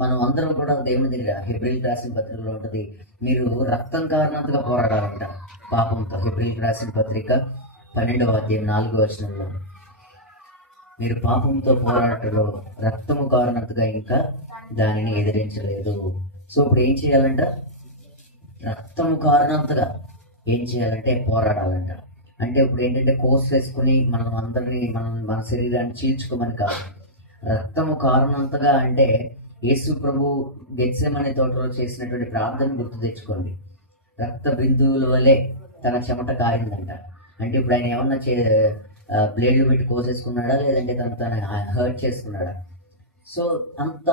మనం అందరం కూడా దేవుని దగ్గర హెబ్రీయులకు రాసిన పత్రికలో ఉంటుంది, మీరు రక్తం కారణంతగా పోరాడాలంట పాపంతో. హెబ్రీయులకు రాసిన పత్రిక 12వ అధ్యాయం 4వ వచనంలో, మీరు పాపంతో పోరాటంలో రక్తము కారణంతగా ఇంకా దానిని ఎదిరించలేదు. సో ఇప్పుడు ఏం చేయాలంట? రక్తము కారణంతగా ఏం చేయాలంటే పోరాడాలంట. అంటే ఇప్పుడు ఏంటంటే కోర్స్ వేసుకుని మనం అందరినీ మన శరీరాన్ని చీల్చుకోమని కాదు. రక్తము కారణంతగా అంటే యేసు ప్రభు గెత్సెమనే తోటలో చేసినటువంటి ప్రార్థన గుర్తు తెచ్చుకోండి. రక్త బిందువుల వలె తన చెమట కారిందంట. అంటే ఇప్పుడు ఆయన ఏమన్నా బ్లేడ్లు పెట్టి కోసేసుకున్నాడా, లేదంటే తన హర్ట్ చేసుకున్నాడా? సో అంత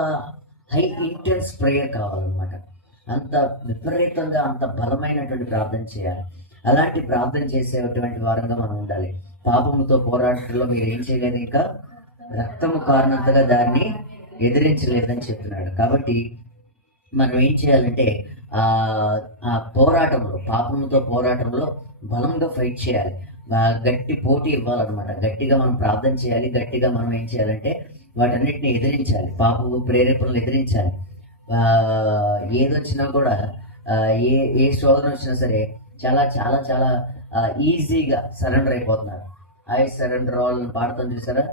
హై ఇంటెన్స్ ప్రేయర్ కావాలన్నమాట. అంత విపరీతంగా అంత బలమైనటువంటి ప్రార్థన చేయాలి. అలాంటి ప్రార్థన చేసేటువంటి వారంగా మనం ఉండాలి. పాపముతో పోరాటంలో మీరు ఏం చేయలేదు, ఇంకా రక్తము కారణంతగా దాన్ని ఎదిరించలేదని చెప్తున్నాడు. కాబట్టి మనం ఏం చేయాలంటే ఆ పోరాటంలో, పాపముతో పోరాటంలో బలంగా ఫైట్ చేయాలి, గట్టి పోటీ ఇవ్వాలన్నమాట. గట్టిగా మనం ప్రార్థన చేయాలి, గట్టిగా మనం ఏం చేయాలంటే వాటన్నిటిని ఎదిరించాలి, పాపము ప్రేరేపణలు ఎదిరించాలి. ఏదొచ్చినా కూడా ఏ శోధన వచ్చినా సరే చాలా చాలా చాలా ఈజీగా సరెండర్ అయిపోతున్నారు. ఐ సరెండర్ వాళ్ళని పాడుతాను చూసారా,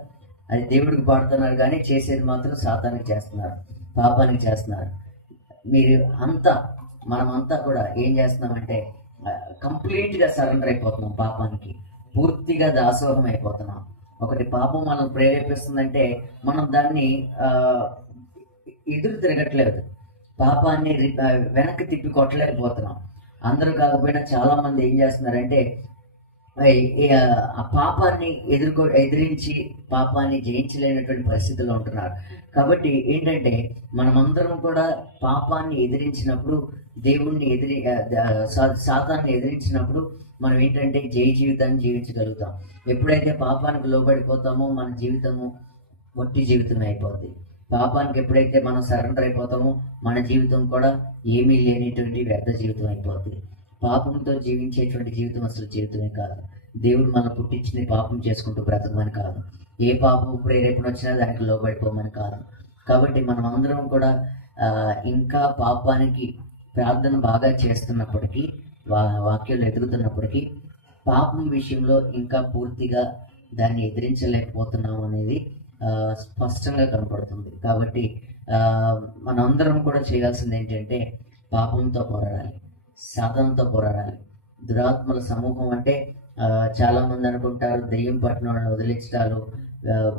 అది దేవుడికి పాడుతున్నారు, కానీ చేసేది మాత్రం సాతానికి చేస్తున్నారు, పాపానికి చేస్తున్నారు. మీరు మనమంతా కూడా ఏం చేస్తున్నామంటే కంప్లీట్గా సరెండర్ అయిపోతున్నాం పాపానికి, పూర్తిగా దాసోహం అయిపోతున్నాం. ఒకటి పాపం మనం ప్రేరేపిస్తుందంటే మనం దాన్ని ఎదురు తిరగట్లేదు, పాపాన్ని వెనక్కి తిప్పి కొట్టలేకపోతున్నాం. అందరూ కాకపోయినా చాలా మంది ఏం చేస్తున్నారంటే ఆ పాపాన్ని ఎదిరించి పాపాన్ని జయించలేనటువంటి పరిస్థితుల్లో ఉంటున్నారు. కాబట్టి ఏంటంటే మనమందరం కూడా పాపాన్ని ఎదిరించినప్పుడు, దేవుణ్ణి సాతాన్ని ఎదిరించినప్పుడు మనం ఏంటంటే జయ జీవితాన్ని జీవించగలుగుతాం. ఎప్పుడైతే పాపానికి లోబడిపోతామో మన జీవితము వట్టి జీవితమే అయిపోద్ది. పాపానికి ఎప్పుడైతే మనం సరెండర్ అయిపోతామో మన జీవితం కూడా ఏమీ లేనిటువంటి వ్యర్థ జీవితం అయిపోద్ది. పాపంతో జీవించేటువంటి జీవితం అసలు జీవితమే కాదు. దేవుడు మనం పుట్టించింది పాపం చేసుకుంటూ బ్రతకమని కాదు, ఏ పాపం ప్రేరేపణ వచ్చినా దానికి లోబడిపోమని కాదు. కాబట్టి మనం అందరం కూడా ఇంకా పాపానికి ప్రార్థన బాగా చేస్తున్నప్పటికీ, వాక్యాలు ఎదుగుతున్నప్పటికీ పాపం విషయంలో ఇంకా పూర్తిగా దాన్ని ఎదిరించలేకపోతున్నాం అనేది స్పష్టంగా కనపడుతుంది. కాబట్టి మనందరం కూడా చేయాల్సింది ఏంటంటే పాపంతో పోరాడాలి, సాతానుతో పోరాడాలి. దురాత్మల సమూహం అంటే చాలా మంది అనుకుంటారు దెయ్యం పట్టిన వాళ్ళని వదిలించడాలు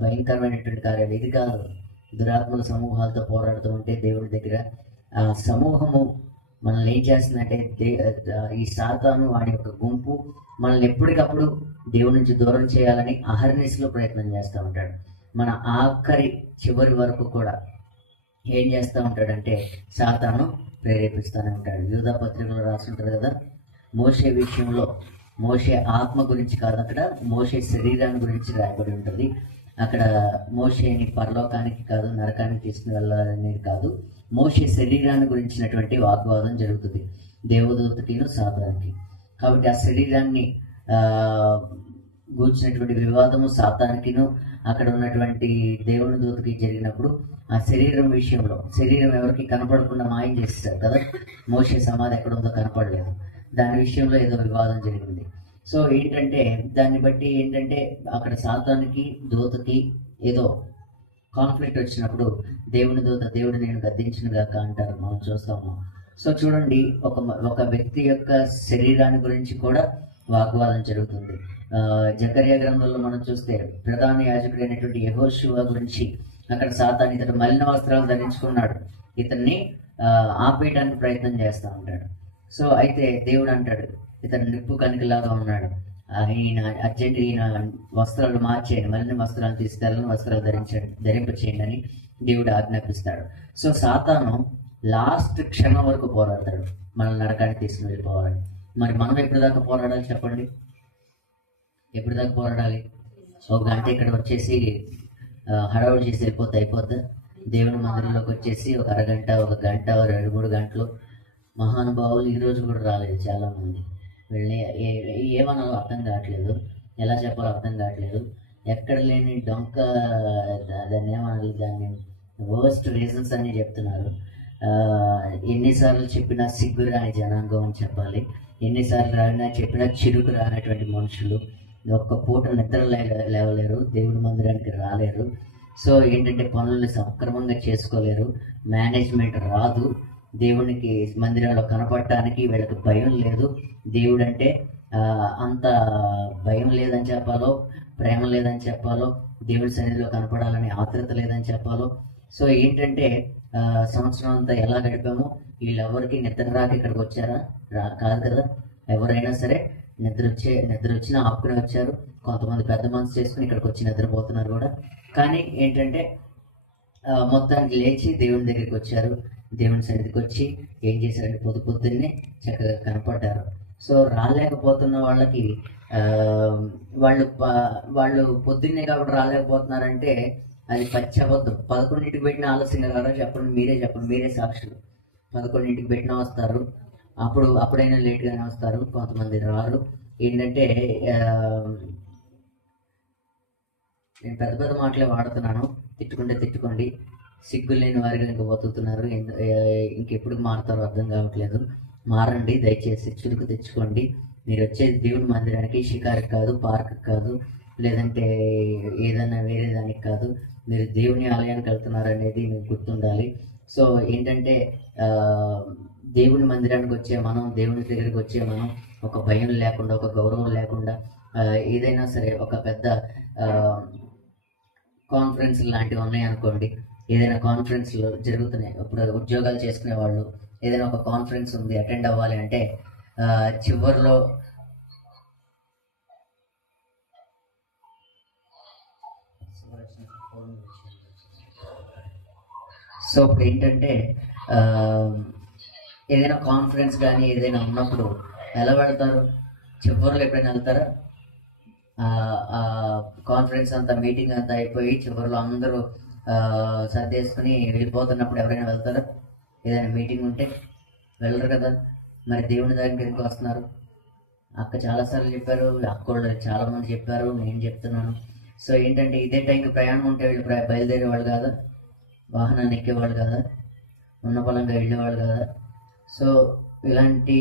భయంకరమైనటువంటి కార్యాలు. ఇది కాదు. దురాత్మల సమూహాలతో పోరాడుతూ ఉంటే దేవుడి దగ్గర ఆ సమూహము మనల్ని ఏం చేస్తుందంటే ఈ సాతాను వాడి యొక్క గుంపు మనల్ని ఎప్పటికప్పుడు దేవుడి నుంచి దూరం చేయాలని అహర్నిశలో ప్రయత్నం చేస్తూ ఉంటాడు. మన ఆఖరి చివరి వరకు కూడా ఏం చేస్తూ ఉంటాడంటే సాతాను ప్రేరేపిస్తూనే ఉంటాడు. యూదా పత్రికలో రాసి ఉంటుంది కదా, మోషే విషయంలో మోషే ఆత్మ గురించి కాదు, అక్కడ మోషే శరీరాన్ని గురించి రాయబడి ఉంటుంది. అక్కడ మోషేని పరలోకానికి కాదు నరకానికి తీసుకుని వెళ్ళాలనేది కాదు, మోషే శరీరాన్ని గురించినటువంటి వాగ్వాదం జరుగుతుంది దేవదూతకిను సాతానికి. కాబట్టి ఆ శరీరాన్ని గూర్చినటువంటి వివాదము సాతానికిను అక్కడ ఉన్నటువంటి దేవుని దూతకి జరిగినప్పుడు ఆ శరీరం విషయంలో, శరీరం ఎవరికి కనపడకుండా మాయం చేసేసారు కదా, మోషే సమాధి ఎక్కడ ఉందో కనపడలేదు, దాని విషయంలో ఏదో వివాదం జరిగింది. సో ఏంటంటే దాన్ని బట్టి ఏంటంటే అక్కడ సాతానికి దూతకి ఏదో కాన్ఫ్లిక్ట్ వచ్చినప్పుడు దేవుని దూత దేవుడు నేను గద్దించినగాక అంటారు, మనం చూస్తాము. సో చూడండి, ఒక వ్యక్తి యొక్క శరీరాన్ని గురించి కూడా వాగ్వాదం జరుగుతుంది. జకర్యా గ్రంథంలో మనం చూస్తే ప్రధాన యాజకుడైనటువంటి యెహోషువ గురించి అక్కడ సాతాను ఇతడు మలిన వస్త్రాలు ధరించుకున్నాడు, ఇతన్ని ఆపేయడానికి ప్రయత్నం చేస్తూ ఉంటాడు. సో అయితే దేవుడు అంటాడు, ఇతను నిప్పు కణికలాగా ఉన్నాడు, ఈయన అర్జెంట్ ఈయన వస్త్రాలు మార్చేయండి, మలిన వస్త్రాలు తీసి తెల్లని వస్త్రాలు ధరింపచేయండి అని దేవుడు ఆజ్ఞాపిస్తాడు. సో సాతాను లాస్ట్ క్షణం వరకు పోరాడతాడు మనల్ని నరకానికి తీసుకుని వెళ్ళిపోవాలని. మరి మనం ఎప్పుడు దాకా పోరాడాలి చెప్పండి? ఎప్పుడు దాకా పోరాడాలి? ఒక గంట ఇక్కడ వచ్చేసి హడావుడి చేసి వెళ్ళిపోతే అయిపోద్దా? దేవుని మందిరంలోకి వచ్చేసి ఒక అరగంట, ఒక గంట, 2-3 గంటలు. మహానుభావులు ఈరోజు కూడా రాలేదు చాలామంది. వెళ్ళి ఏమన్నా అర్థం కావట్లేదు, ఎలా చెప్పాలో అర్థం కావట్లేదు. ఎక్కడ లేని డొంక, దాన్ని ఏమనాలి, దాన్ని వర్స్ట్ రీజన్స్ అని చెప్తున్నారు. ఎన్నిసార్లు చెప్పినా సిగ్గు రాని జనాంగం అని చెప్పాలి, ఎన్నిసార్లు చెప్పినా చిరుకు రానటువంటి మనుషులు. ఒక్క పూట నిద్ర లేవలేరు, దేవుడి మందిరానికి రాలేరు. సో ఏంటంటే పనుల్ని సక్రమంగా చేసుకోలేరు, మేనేజ్మెంట్ రాదు, దేవునికి మందిరంలో కనపడటానికి వీళ్ళకి భయం లేదు. దేవుడు అంటే అంత భయం లేదని చెప్పాలో, ప్రేమ లేదని చెప్పాలో, దేవుడి సన్నిధిలో కనపడాలని ఆత్రత లేదని చెప్పాలో. సో ఏంటంటే సంవత్సరం అంతా ఎలా గడిపామో, వీళ్ళెవరికి నిద్ర రాక ఇక్కడికి వచ్చారా? కాదు కదా. ఎవరైనా సరే నిద్ర వచ్చినా ఆపుకుని వచ్చారు. కొంతమంది పెద్ద మనసు చేసుకుని ఇక్కడికి వచ్చి నిద్రపోతున్నారు కూడా. కానీ ఏంటంటే మొత్తానికి లేచి దేవుని దగ్గరికి వచ్చారు, దేవుని సన్నిధికి వచ్చి ఏం చేశారంటే పొద్దున్నే చక్కగా కనపడ్డారు. సో రాలేకపోతున్న వాళ్ళకి వాళ్ళు పొద్దున్నే కాబట్టి రాలేకపోతున్నారంటే అది పచ్చబద్ధం. 11ంటికి పెట్టిన ఆలస్యంగా రారా చెప్పండి, మీరే సాక్షులు. 11ంటికి పెట్టినా వస్తారు, అప్పుడైనా లేట్గానే వస్తారు, కొంతమంది రారు. ఏంటంటే నేను పెద్ద మాటలే వాడుతున్నాను, తిట్టుకోండి. సిగ్గు లేని వారిగా ఇంకా బతుకుతున్నారు. ఇంకెప్పుడు మారుతారో అర్థం కావట్లేదు. మారండి దయచేసి, చురుకు తెచ్చుకోండి. మీరు వచ్చేది దేవుని మందిరానికి, షికారికి కాదు, పార్క్ కాదు, లేదంటే ఏదైనా వేరే దానికి కాదు. మీరు దేవుని ఆలయానికి వెళ్తున్నారు అనేది మీకు గుర్తుండాలి. సో ఏంటంటే దేవుని మందిరానికి వచ్చే మనం, దేవుని దగ్గరికి వచ్చే మనం ఒక భయం లేకుండా, ఒక గౌరవం లేకుండా, ఏదైనా సరే ఒక పెద్ద కాన్ఫరెన్స్ లాంటివి ఉన్నాయనుకోండి, ఏదైనా కాన్ఫరెన్స్లు జరుగుతున్నాయి, ఇప్పుడు ఉద్యోగాలు చేసుకునే వాళ్ళు ఏదైనా ఒక కాన్ఫరెన్స్ ఉంది అటెండ్ అవ్వాలి అంటే చివరిలో సో ఇప్పుడు ఏంటంటే ఏదైనా కాన్ఫరెన్స్ కానీ ఏదైనా ఉన్నప్పుడు ఎలా వెళ్తారు? చివరిలో ఎప్పుడైనా వెళ్తారా? కాన్ఫరెన్స్ అంతా, మీటింగ్ అంతా అయిపోయి చివరిలో అందరూ సర్దేసుకుని వెళ్ళిపోతున్నప్పుడు ఎవరైనా వెళ్తారా? ఏదైనా మీటింగ్ ఉంటే వెళ్ళరు కదా. మరి దేవుని దగ్గరికి ఎందుకు వస్తున్నారు? అక్క చాలాసార్లు చెప్పారు, అక్కోళ్ళు చాలామంది చెప్పారు, నేను చెప్తున్నాను. సో ఏంటంటే ఇదే టైంకి ప్రయాణం ఉంటే వీళ్ళు బయలుదేరేవాళ్ళు కాదా, వాహనాన్ని ఎక్కేవాళ్ళు కదా, ఉన్న పొలంగా వెళ్ళేవాళ్ళు కదా. సో ఇలాంటి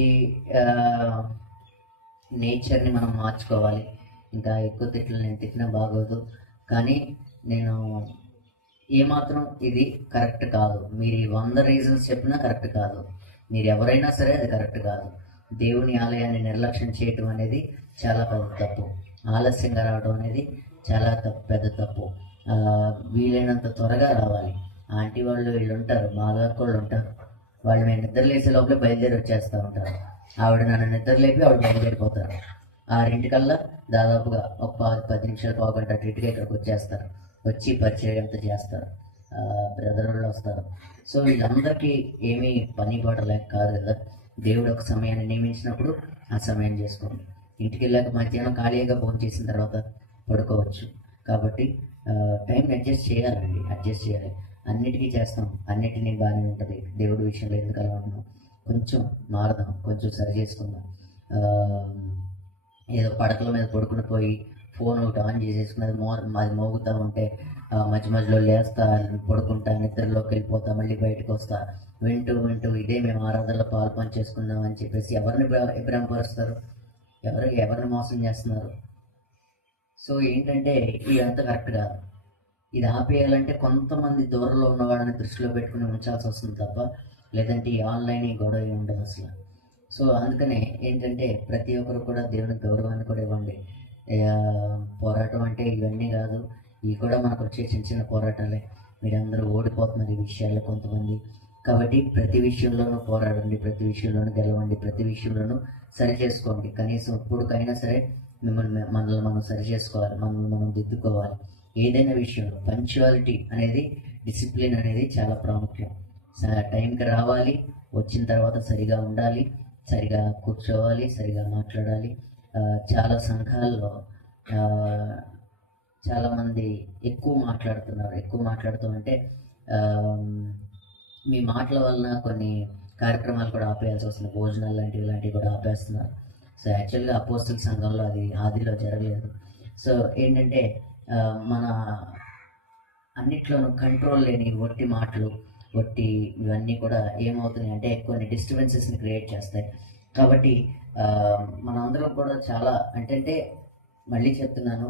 నేచర్ని మనం మార్చుకోవాలి. ఇంకా ఎక్కువ తిట్లు నేను తిట్టినా బాగోదు, కానీ నేను ఏమాత్రం ఇది కరెక్ట్ కాదు. మీరు 100 రీజన్స్ చెప్పినా కరెక్ట్ కాదు. మీరు ఎవరైనా సరే అది కరెక్ట్ కాదు. దేవుని ఆలయాన్ని నిర్లక్ష్యం చేయటం అనేది చాలా పెద్ద తప్పు. ఆలస్యంగా రావడం అనేది చాలా పెద్ద తప్పు. వీలైనంత త్వరగా రావాలి. ఆంటీ వాళ్ళు వీళ్ళు ఉంటారు, మా వాళ్ళు ఉంటారు, వాళ్ళు మేము నిద్ర లేసే లోపలే బయలుదేరి వచ్చేస్తూ ఉంటారు. ఆవిడ నన్ను నిద్ర లేపి ఆవిడ బయలుదేరిపోతారు. 6ంటికల్లా దాదాపుగా ఒక 10 నిమిషాలు, పావుగంట అటుగా ఇక్కడికి వచ్చేస్తారు. వచ్చి పరిచయం అంతా చేస్తారు, బ్రదర్ వాళ్ళు వస్తారు. సో వీళ్ళందరికీ ఏమీ పని లేక కాదు కదా. దేవుడు ఒక సమయాన్ని నియమించినప్పుడు ఆ సమయం చేసుకోండి. ఇంటికి వెళ్ళాక మధ్యాహ్నం ఖాళీగా ఫోన్ చేసిన తర్వాత పడుకోవచ్చు. కాబట్టి టైం అడ్జస్ట్ చేయాలి. అన్నిటికీ చేస్తాం, అన్నిటినీ బాగానే ఉంటుంది. దేవుడి విషయంలో ఎందుకు అలా ఉంటున్నాం? కొంచెం మారదాం, కొంచెం సరి చేసుకుందాం. ఏదో పడకల మీద పడుకుని పోయి ఫోన్ ఒకటి ఆన్ చేసేసుకున్నది అది మోగుతూ ఉంటే మధ్య మధ్యలో లేస్తా, పడుకుంటా, నిద్రలోకి వెళ్ళిపోతా, మళ్ళీ బయటకు వస్తా, వింటూ ఇదే మేము ఆరాధనలో పాలు చేసుకుందాం అని చెప్పేసి ఎవరిని భ్రమపరుస్తారు? ఎవరిని మోసం చేస్తున్నారు? సో ఏంటంటే ఇదంతా కరెక్ట్ కాదు. ఇది ఆపేయాలంటే కొంతమంది దూరంలో ఉన్నవాళ్ళని దృష్టిలో పెట్టుకుని ఉంచాల్సి వస్తుంది తప్ప, లేదంటే ఈ ఆన్లైన్ ఈ గొడవ ఉండదు అసలు. సో అందుకనే ఏంటంటే ప్రతి ఒక్కరు కూడా దేవునికి గౌరవాన్ని కూడా ఇవ్వండి. పోరాటం అంటే ఇవన్నీ కాదు, ఇవి కూడా మనకు వచ్చే చిన్న చిన్న పోరాటాలే. మీరందరూ ఓడిపోతున్నారు ఈ విషయాల్లో కొంతమంది. కాబట్టి ప్రతి విషయంలోనూ పోరాడండి, ప్రతి విషయంలోనూ గెలవండి, ప్రతి విషయంలోనూ సరి చేసుకోండి. కనీసం ఇప్పుడుకైనా సరే మనల్ని మనం సరి చేసుకోవాలి, మనల్ని మనం దిద్దుకోవాలి. ఏదైనా విషయంలో పంక్చువాలిటీ అనేది, డిసిప్లిన్ అనేది చాలా ప్రాముఖ్యం. టైంకి రావాలి, వచ్చిన తర్వాత సరిగా ఉండాలి, సరిగా కూర్చోవాలి, సరిగా మాట్లాడాలి. చాలా సంఘాల్లో చాలామంది ఎక్కువ మాట్లాడుతూ అంటే మీ మాటల వలన కొన్ని కార్యక్రమాలు కూడా ఆపేయాల్సి వస్తుంది. భోజనాలు ఇలాంటివి కూడా ఆపేస్తున్నారు. సో యాక్చువల్గా అపోస్తల సంఘంలో అది ఆదిలో జరగలేదు. సో ఏంటంటే మన అన్నిట్లోనూ కంట్రోల్ లేని ఒట్టి మాటలు, ఇవన్నీ కూడా ఏమవుతున్నాయి అంటే కొన్ని డిస్టర్బెన్సెస్ని క్రియేట్ చేస్తాయి. కాబట్టి మనందరం కూడా చాలా అంటే మళ్ళీ చెప్తున్నాను,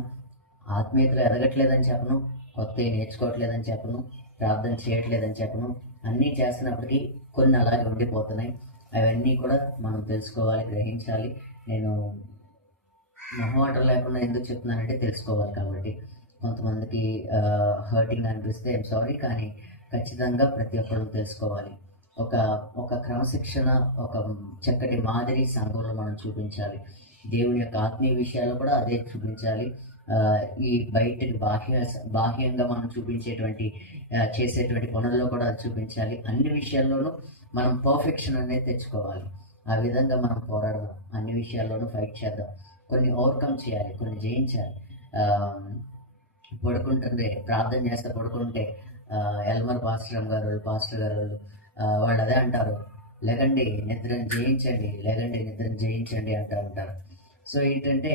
ఆత్మీయతలు ఎదగట్లేదని చెప్పను, కొత్తవి నేర్చుకోవట్లేదని చెప్పను, ప్రార్థన చేయట్లేదని చెప్పను. అన్నీ చేస్తున్నప్పటికీ కొన్ని అలాగే ఉండిపోతున్నాయి. అవన్నీ కూడా మనం తెలుసుకోవాలి, గ్రహించాలి. నేను మొహమాటం లేకుండా ఎందుకు చెప్తున్నానంటే తెలుసుకోవాలి కాబట్టి. కొంతమందికి హర్టింగ్ అనిపిస్తే సారీ, కానీ ఖచ్చితంగా ప్రతి ఒక్కరు తెలుసుకోవాలి. ఒక క్రమశిక్షణ, ఒక చక్కటి మాదిరి సంఘంలో మనం చూపించాలి. దేవుని యొక్క ఆత్మీయ విషయాలు కూడా అదే చూపించాలి. ఈ బయటకి బాహ్యంగా మనం చేసేటువంటి పనుల్లో కూడా అది చూపించాలి. అన్ని విషయాల్లోనూ మనం పర్ఫెక్షన్ అనేది తెచ్చుకోవాలి. ఆ విధంగా మనం పోరాడదాం, అన్ని విషయాల్లోనూ ఫైట్ చేద్దాం, కొన్ని ఓవర్కమ్ చేయాలి, కొన్ని జయించాలి. ప్రార్థన చేస్తే పడుకుంటే ఎల్మర్ పాస్టర్ గారు వాళ్ళు అదే అంటారు, లేకండి నిద్రను జయించండి అంటూ ఉంటారు. సో ఏంటంటే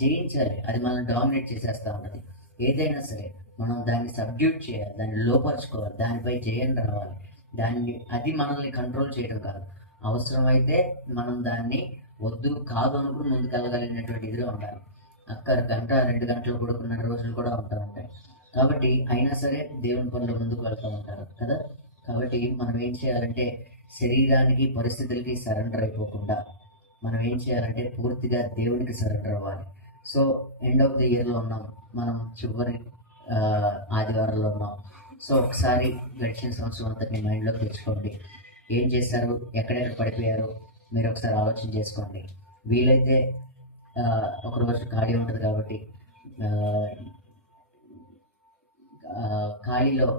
జయించాలి, అది మనం డామినేట్ చేసేస్తూ ఉంటుంది. ఏదైనా సరే మనం దాన్ని సబ్డ్యూట్ చేయాలి, దాన్ని లోపరుచుకోవాలి, దానిపై జయం రావాలి. అది మనల్ని కంట్రోల్ చేయడం కాదు. అవసరమైతే మనం దాన్ని కాదు అనుకుని ముందుకెళ్ళగలిగినటువంటి ఇదిలో ఉండాలి. గంట 2 గంటలు పడుకున్న రోజులు కూడా ఉంటాయి. కాబట్టి అయినా సరే దేవుని పనులు ముందుకు వెళ్తూ ఉంటారు కదా. కాబట్టి మనం ఏం చేయాలంటే శరీరానికి, పరిస్థితులకి సరెండర్ అయిపోకుండా మనం ఏం చేయాలంటే పూర్తిగా దేవునికి సరెండర్ అవ్వాలి. సో ఎండ్ ఆఫ్ ది ఇయర్లో ఉన్నాం, మనం చివరి ఆదివారంలో ఉన్నాం. సో ఒకసారి గడిచిన సంవత్సరం అంతటిని మైండ్లోకి తెచ్చుకోండి. ఏం చేశారు, ఎక్కడెక్కడ పడిపోయారు మీరు ఒకసారి ఆలోచన చేసుకోండి. వీలైతే ఒకరోజు ఖాళీ ఉంటుంది కాబట్టి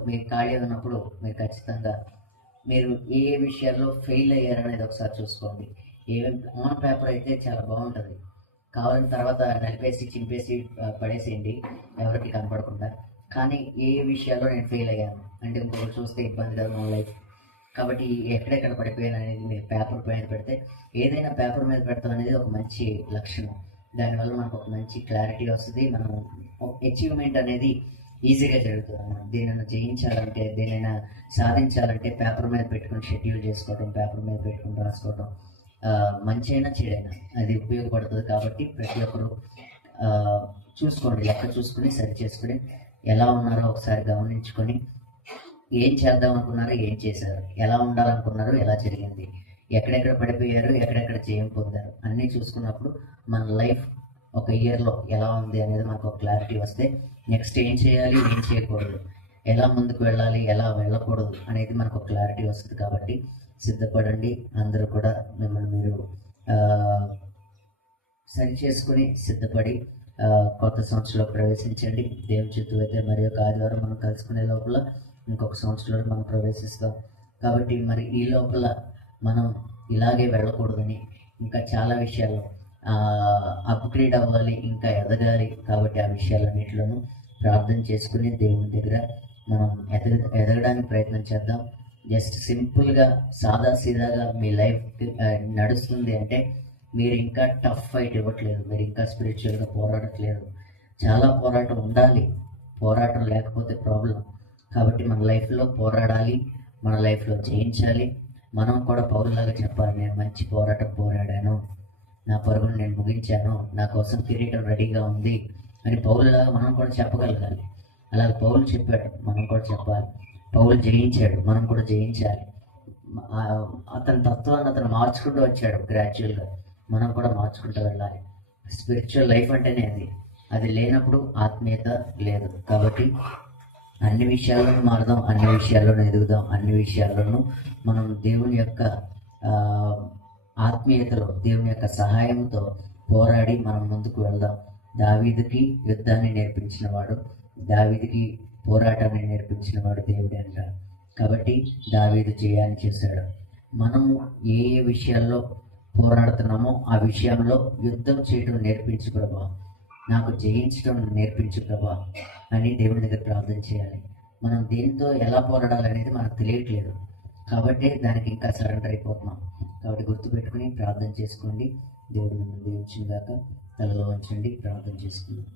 మీరు ఖాళీ ఉన్నప్పుడు మీరు ఖచ్చితంగా మీరు ఏ విషయాల్లో ఫెయిల్ అయ్యారనేది ఒకసారి చూసుకోండి. ఆన్ పేపర్ అయితే చాలా బాగుంటుంది, కావాలని తర్వాత నలిపేసి చింపేసి పడేసేయండి ఎవరికి కనపడకుండా. కానీ ఏ విషయాల్లో నేను ఫెయిల్ అయ్యాను అంటే ఇంకొకరు చూస్తే ఇబ్బంది కదా మన లైఫ్. కాబట్టి ఎక్కడెక్కడ పడిపోయాను అనేది మీరు పేపర్ మీద పెడితే, ఏదైనా పేపర్ మీద పెడతాం అనేది ఒక మంచి లక్షణం. దానివల్ల మనకు ఒక మంచి క్లారిటీ వస్తుంది. మనం అచీవ్మెంట్ అనేది ఈజీగా జరుగుతుంది. మనం దేనైనా జయించాలంటే, దేనైనా సాధించాలంటే పేపర్ మీద పెట్టుకుని షెడ్యూల్ చేసుకోవడం, పేపర్ మీద పెట్టుకుని రాసుకోవడం, మంచి అయినా చెడైనా అది ఉపయోగపడుతుంది. కాబట్టి ప్రతి ఒక్కరు చూసుకోండి, లెక్క చూసుకుని సరి చేసుకుని ఎలా ఉన్నారో ఒకసారి గమనించుకొని, ఏం చేద్దాం అనుకున్నారో ఏం చేశారు, ఎలా ఉండాలనుకున్నారో ఎలా జరిగింది, ఎక్కడెక్కడ పడిపోయారు, ఎక్కడెక్కడ జయం పొందారు అన్నీ చూసుకున్నప్పుడు మన లైఫ్ ఒక ఇయర్లో ఎలా ఉంది అనేది మనకు ఒక క్లారిటీ వస్తే నెక్స్ట్ ఏం చేయాలి, ఏం చేయకూడదు, ఎలా ముందుకు వెళ్ళాలి, ఎలా వెళ్ళకూడదు అనేది మనకు ఒక క్లారిటీ వస్తుంది. కాబట్టి సిద్ధపడండి. అందరూ కూడా మిమ్మల్ని మీరు సరి చేసుకుని సిద్ధపడి కొత్త సంవత్సరంలో ప్రవేశించండి. దేవుని చిత్తు అయితే మరి ఒక ఆదివారం మనం కలుసుకునే లోపల ఇంకొక సంవత్సరంలో మనం ప్రవేశిస్తాం. కాబట్టి మరి ఈ లోపల మనం ఇలాగే వెళ్ళకూడదని, ఇంకా చాలా విషయాల్లో అప్గ్రేడ్ అవ్వాలి, ఇంకా ఎదగాలి. కాబట్టి ఆ విషయాలన్నింటిలోనూ ప్రార్థన చేసుకుని దేవుని దగ్గర మనం ఎదగడానికి ప్రయత్నం చేద్దాం. జస్ట్ సింపుల్గా సాదాసీదాగా మీ లైఫ్ నడుస్తుంది అంటే మీరు ఇంకా టఫ్ ఫైట్ ఇవ్వట్లేదు, మీరు ఇంకా స్పిరిచువల్గా పోరాడట్లేదు. చాలా పోరాటం ఉండాలి. పోరాటం లేకపోతే ప్రాబ్లం. కాబట్టి మన లైఫ్లో పోరాడాలి, మన లైఫ్లో జయించాలి. మనం కూడా పౌరులాగా చెప్పాలి, నేను మంచి పోరాటం పోరాడాను, నా పరుగును నేను ముగించాను, నా కోసం కిరీటం రెడీగా ఉంది అని పౌరులాగా మనం కూడా చెప్పగలగాలి. అలాగే పౌలు చెప్పాడు, మనం కూడా చెప్పాలి. పౌలు జయించాడు, మనం కూడా జయించాలి. అతని తత్వాన్ని అతను మార్చుకుంటూ వచ్చాడు గ్రాడ్యువల్గా. మనం కూడా మార్చుకుంటూ వెళ్ళాలి. స్పిరిచువల్ లైఫ్ అంటేనే అది లేనప్పుడు ఆత్మీయత లేదు. కాబట్టి అన్ని విషయాల్లోనూ మారదాం, అన్ని విషయాల్లోనూ ఎదుగుదాం, అన్ని విషయాల్లోనూ మనం దేవుని యొక్క ఆత్మీయతలో, దేవుని యొక్క సహాయంతో పోరాడి మనం ముందుకు వెళ్దాం. దావీదుకి యుద్ధాన్ని నేర్పించిన వాడు, దావీదుకి పోరాటాన్ని నేర్పించిన వాడు దేవుడే అంటారు. కాబట్టి దావీదు జయాన్ని చేశాడు. మనము ఏ ఏ విషయాల్లో పోరాడుతున్నామో ఆ విషయంలో యుద్ధం చేయడం నేర్పించు ప్రభా, నాకు జయించడం నేర్పించు ప్రభా అని దేవుని దగ్గర ప్రార్థన చేయాలి. మనం దేనితో ఎలా పోరాడాలనేది మనకు తెలియట్లేదు, కాబట్టి దానికి ఇంకా సరెండర్ అయిపోతున్నాం. కాబట్టి గుర్తుపెట్టుకుని ప్రార్థన చేసుకోండి. దేవుడు మిమ్మల్ని దీవించుగాక. తలలో ఉంచండి, ప్రార్థన చేసుకుందాం.